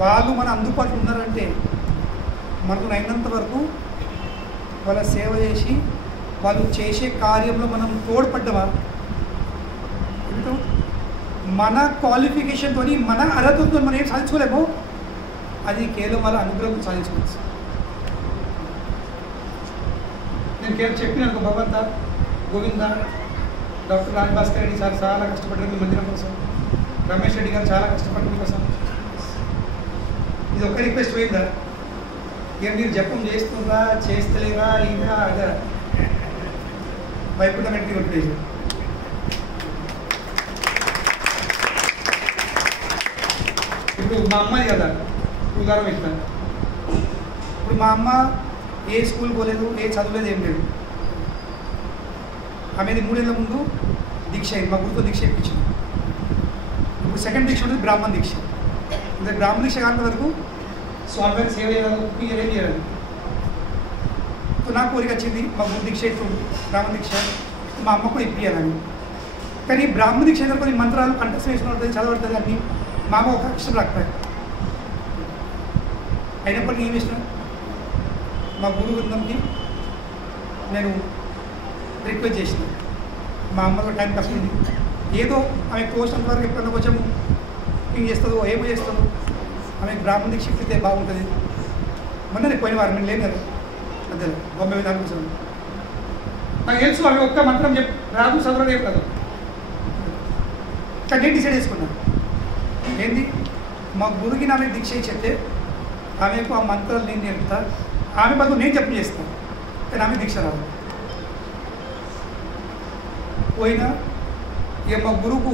వాళ్ళు మన అందుబాటులో ఉన్నారంటే మనకు అయినంత వరకు వాళ్ళ సేవ చేసి వాళ్ళు చేసే కార్యంలో మనం తోడ్పడ్డవా, మన క్వాలిఫికేషన్తో మన అర్హతతో మనం ఏం సాధించుకోలేమో అది కేవలం వాళ్ళ అనుగ్రహం సాధించుకోవచ్చు. నేను కేవలం చెప్పినాను, భగవంత గోవింద డాక్టర్ రాజ్ భాస్కర్ రెడ్డి సార్ చాలా కష్టపడ్డారు మీ మందిరం కోసం, రమేష్ రెడ్డి గారు చాలా కష్టపడ్డారు కోసం. ఇది ఒక్క రిక్వెస్ట్ పోయిందా, ఇక మీరు జపం చేస్తుందా చేస్తలేరా ఇంకా అదే వైకుంఠం ఎంట్రీ కొట్టేసి. ఇప్పుడు మా అమ్మది కదా ఉదాహరణ ఇస్తాను. ఇప్పుడు మా అమ్మ ఏ స్కూల్ పోలేదు, ఏ చదువులేదు, ఏం లేదు. ఆమెది 3 ఏళ్ళ ముందు దీక్ష అయింది, మా గురుతో దీక్ష ఇప్పించింది. ఇప్పుడు సెకండ్ దీక్ష ఉంటుంది బ్రాహ్మణ దీక్ష. ఇంకా బ్రాహ్మణ దీక్ష కాని వరకు స్వామివారి సేవ చేయాలి, ఏం చేయాలి. సో నాకు కోరిక వచ్చింది మా గురు దీక్ష ఇప్పుడు బ్రాహ్మణ దీక్ష మా అమ్మ కూడా ఇప్పియాలని. కానీ బ్రాహ్మణ దీక్ష అయిన కొన్ని మంత్రాలు కంఠస్థ వేసిన పడుతుంది, చదవడుతుంది అన్ని మా అమ్మ ఒక అక్షరం రాకపోయాయి. అయినప్పటికీ ఏం ఇష్టం మా గురు బృందంకి నేను రిక్వెస్ట్ చేసిన, మా అమ్మతో టైం తప్పింది, ఏదో ఆమె తోచినంత వరకు ఎప్పుడన్నా కొంచెం కుకింగ్ చేస్తుందో ఏమో చేస్తుందో, ఆమె బ్రాహ్మణ దీక్ష ఇస్తే బాగుంటుంది. మొన్న పోయిన వారం నేను లేను కదా మధ్యలో బొమ్మ విధానం కోసం నాకు తెలుసు ఆమె ఒక్క మంత్రం రాదు చదవడం ఏం కాదు. కానీ నేను డిసైడ్ చేసుకున్నాను ఏంది, మా గురుకి ఆమె దీక్ష చెప్తే ఆమెకు ఆ మంత్రాలు నేను నేర్పుతా, ఆమె బదులు నేను చెప్పు చేస్తాను, కానీ ఆమె దీక్ష రాదు. పోయినా ఇక మా గురువుకు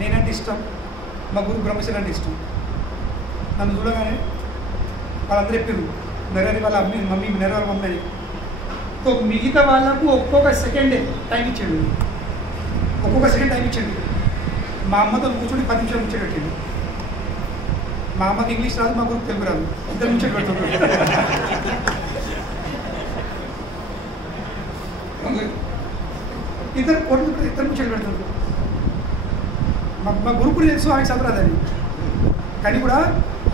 నేనంటే ఇష్టం, మా గురువు బ్రహ్మశిల అంటే ఇష్టం. నన్ను చూడగానే వాళ్ళందరూ చెప్పారు నెరవేరి వాళ్ళ మమ్మీ నెరవేరి మమ్మీ అని. సో మిగతా వాళ్ళకు ఒక్కొక్క సెకండ్ టైం ఇచ్చాడు, ఒక్కొక్క సెకండ్ టైం ఇచ్చాడు. మా అమ్మతో కూర్చొని 10 నిమిషాలు ముచ్చట పెట్టాడు. మా అమ్మకి ఇంగ్లీష్ రాదు, మా గురువు తెలుగు రాదు, ఇద్దరు ముచ్చట పెడుతున్నాడు. ఇద్దరు ముచ్చట పెడుతున్నారు. మా గురువు కూడా తెలుసు ఆమెకు చదవరాదని, కానీ కూడా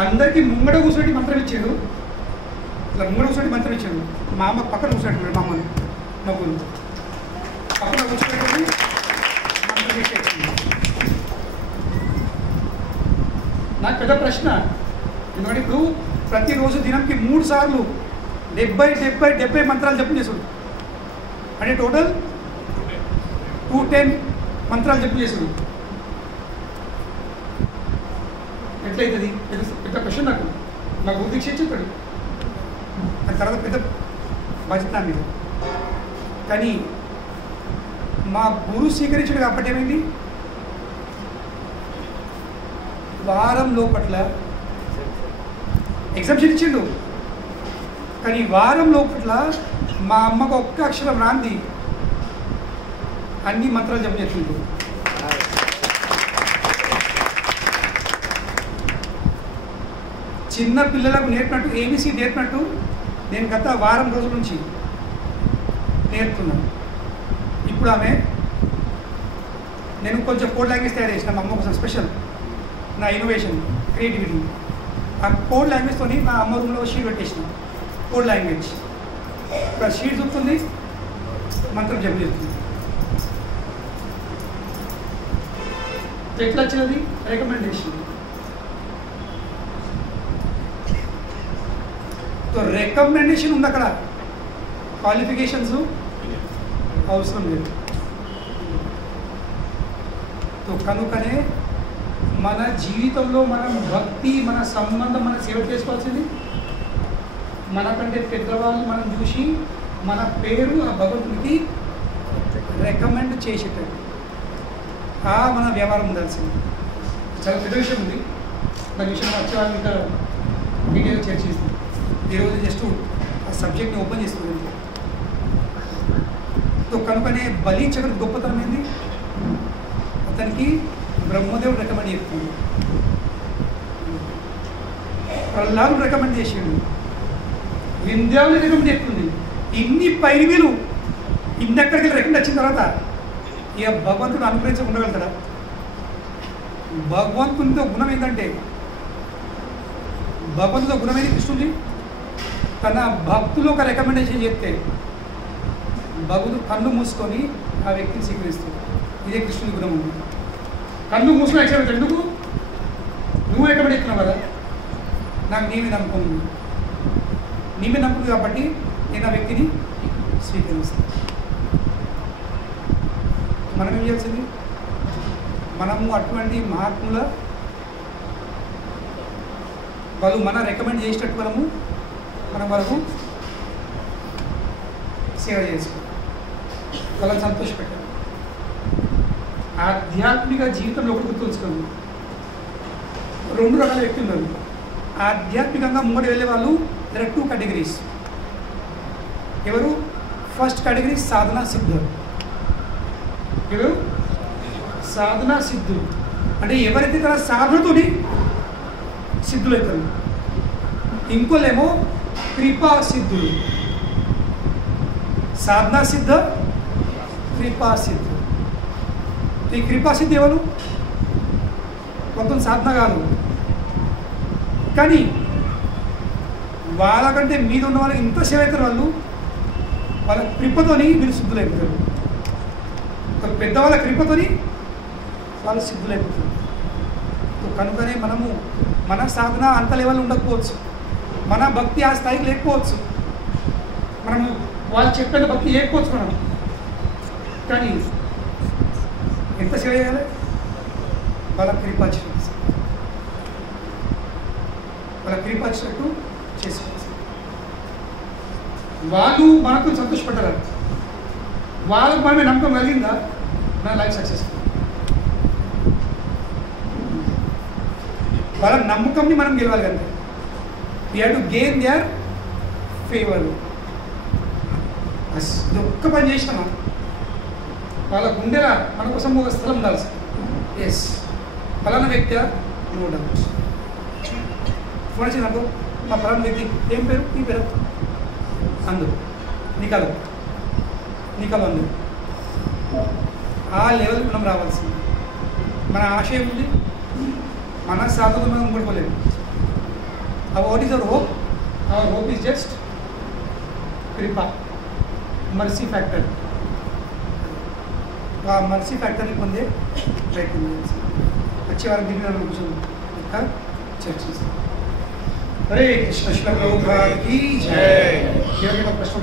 అందరికీ ముంగడ కూర్చోటి మంత్రం ఇచ్చాడు. ఇలా ముంగడ కూర్చోటి మంత్రం ఇచ్చాడు. మా అమ్మ పక్కన కూర్చోబెట్టుకున్నాడు, మా అమ్మని మా గురువు పక్కన కూర్చోబెట్టుకుని మంత్రం ఇచ్చేసింది. నాకు పెద్ద ప్రశ్న, ఎందుకంటే ఇప్పుడు ప్రతిరోజు దినంకి 3 సార్లు 70 మంత్రాలు జపం చేసాడు, అంటే టోటల్ 210 మంత్రాలు జపం చేసాడు. ఎట్లయితుంది? పెద్ద క్వశ్చన్ నాకు. నా గురు దీక్ష చెప్పాడు, దాని తర్వాత పెద్ద బాధ్యత మీద. కానీ మా గురు స్వీకరించాడు కాబట్టి ఏమైంది, వారం లోపట్ల ఎగ్జామ్షన్ ఇచ్చిండు, కానీ వారం లోపట్ల మా అమ్మకు ఒక్క అక్షరం రాంది అన్ని మంత్రాలు జపం చేస్తుండు. చిన్న పిల్లలకు నేర్పినట్టు ఏబీసీ నేర్పినట్టు నేను గత వారం రోజుల నుంచి నేర్పుతున్నాను. ఇప్పుడు ఆమె నేను కొంచెం కోడ్ లాంగ్వేజ్ తయారు చేసిన, మా అమ్మ కోసం స్పెషల్, నా ఇన్నోవేషన్ క్రియేటివిటీ. ఆ కోడ్ లాంగ్వేజ్తో నా అమ్మ రూమ్లో షీట్ పెట్టేసిన, కోడ్ లాంగ్వేజ్. ఇక్కడ షీట్ చూపుతుంది, మంత్రం జపం చేస్తుంది. ఎట్లా వచ్చినది? రికమెండేషన్. సో రికమెండేషన్ ఉంది అక్కడ, క్వాలిఫికేషన్స్ అవసరం లేదు. సో కనుకనే మన జీవితంలో మనం భక్తి, మన సంబంధం, మన సేవ చేసుకోవాల్సింది మనకంటే పెద్దవాళ్ళు మనం చూసి మన పేరు ఆ భగవంతునికి రికమెండ్ చేసేటట్టు మన వ్యవహారం ఉండాల్సింది. చాలా పెద్ద విషయం ఉంది, దాని విషయం వచ్చే వాళ్ళు ఇంకా డీటెయిల్గా చర్చిస్తుంది. ఈరోజు జస్ట్ ఆ సబ్జెక్ట్ని ఓపెన్ చేస్తుంది. సో కనుకనే బలి చక్రవర్తి గొప్పతనం ఏంది, అతనికి బ్రహ్మదేవుడు రికమెండ్ చేస్తుంది, ప్రహ్లాదుడు రికమెండ్ చేసిండు, వింధ్యావుని రికమెండ్ చేస్తుంది. ఇన్ని పైరువీలు ఇన్నెక్కడికి రికమెండ్ వచ్చిన తర్వాత ఇక భగవంతుడు అనుగ్రహించి ఉండగలుగుతాడా? భగవంతునితో గుణం ఏంటంటే, భగవంతుతో గుణం ఏది కృష్ణుడి తన భక్తులు ఒక రికమెండేషన్ చెప్తే భగవంతుడు కన్ను మూసుకొని ఆ వ్యక్తిని స్వీకరిస్తాడు. ఇదే కృష్ణుడి గుణం ఉంది. కన్ను మూసుకొని యాక్సెప్ట్, ఎందుకు? నువ్వు రికమెండ్ చేస్తున్నావు కదా, నాకు నీ మీద నమ్మకం ఉంది, నీ మీద నమ్మకం కాబట్టి నేను ఆ వ్యక్తిని స్వీకరిస్తాను. మనం ఏం చేయాల్సింది, మనము అటువంటి మహాత్ముల వాళ్ళు మన రికమెండ్ చేసేటట్టు మనం వరకు సేవ చేసుకోవాలి, వాళ్ళని సంతోషపెట్టాలి. ఆధ్యాత్మిక జీవితంలో ఒకటి గుర్తుంచుకోండి, 2 రకాల వ్యక్తులు ఉన్నారు. ఆధ్యాత్మికంగా ముంగడి వెళ్ళే వాళ్ళు, there are 2 categories. ఎవరు? ఫస్ట్ కేటగిరీ సాధనా సిద్ధులు. ఎవరు? సాధనా సిద్ధులు అంటే ఎవరైతే తన సాధనతోని సిద్ధులు అవుతారు. ఇంకోలేమో కృపా సిద్ధులు. సాధనా సిద్ధ, కృపా సిద్ధ. ఈ కృపా సిద్ధి ఎవరు? మొత్తం సాధన కాదు, కానీ వాళ్ళకంటే మీద ఉన్న వాళ్ళకి ఇంత సేవ అవుతారు వాళ్ళు. వాళ్ళ కృపతోని మీరు సిద్ధులైపోతారు. పెద్దవాళ్ళ కృపతోని వాళ్ళు సిద్ధులైపోతారు. కనుకనే మనము మన సాధన అంత లెవెల్ ఉండకపోవచ్చు, మన భక్తి ఆ స్థాయికి లేకపోవచ్చు, మనము వాళ్ళు చెప్పిన భక్తి లేకపోవచ్చు మనం. కానీ ఎంత సేవ చేయాలి? వాళ్ళ కృపాచినట్టు, వాళ్ళ కృపాచినట్టు చేసుకోవచ్చు. వాళ్ళు మనకు సంతోషపడ్డారు, వాళ్ళకు మనమే నమ్మకం కలిగిందా, మన లైఫ్ సక్సెస్ఫుల్. వాళ్ళ నమ్మకంని మనం గెలవాలి కనుక we have to gain their favour. ఒక్క పని చేసినామా వాళ్ళ గుండెలా మన కోసం ఒక స్థలం ఉండాలి. ఎస్, ఫలానా వ్యక్తి నో డౌట్. ఫోన్ వచ్చిందనుకో, మా ఫలానా వ్యక్తి ఏం పేరు, ఈ పేరు అందరు నీకలో అందరు. ఆ లెవెల్కి మనం రావాల్సింది. మన ఆశయం ఉంది, మన సాధన మనం పడిపోలేము. What is our hope? Our hope is just కృప, మర్సీ ఫ్యాక్టర్. ఆ మర్సీ ఫ్యాక్టర్ని పొందే ప్రయత్నం చేయాలి. వచ్చే వారం దీన్ని మనం కూర్చొని ఇంకా చర్చిస్తాం. హరే కృష్ణ. శ్రీల ప్రభుపాద కీ జై. ప్రశ్న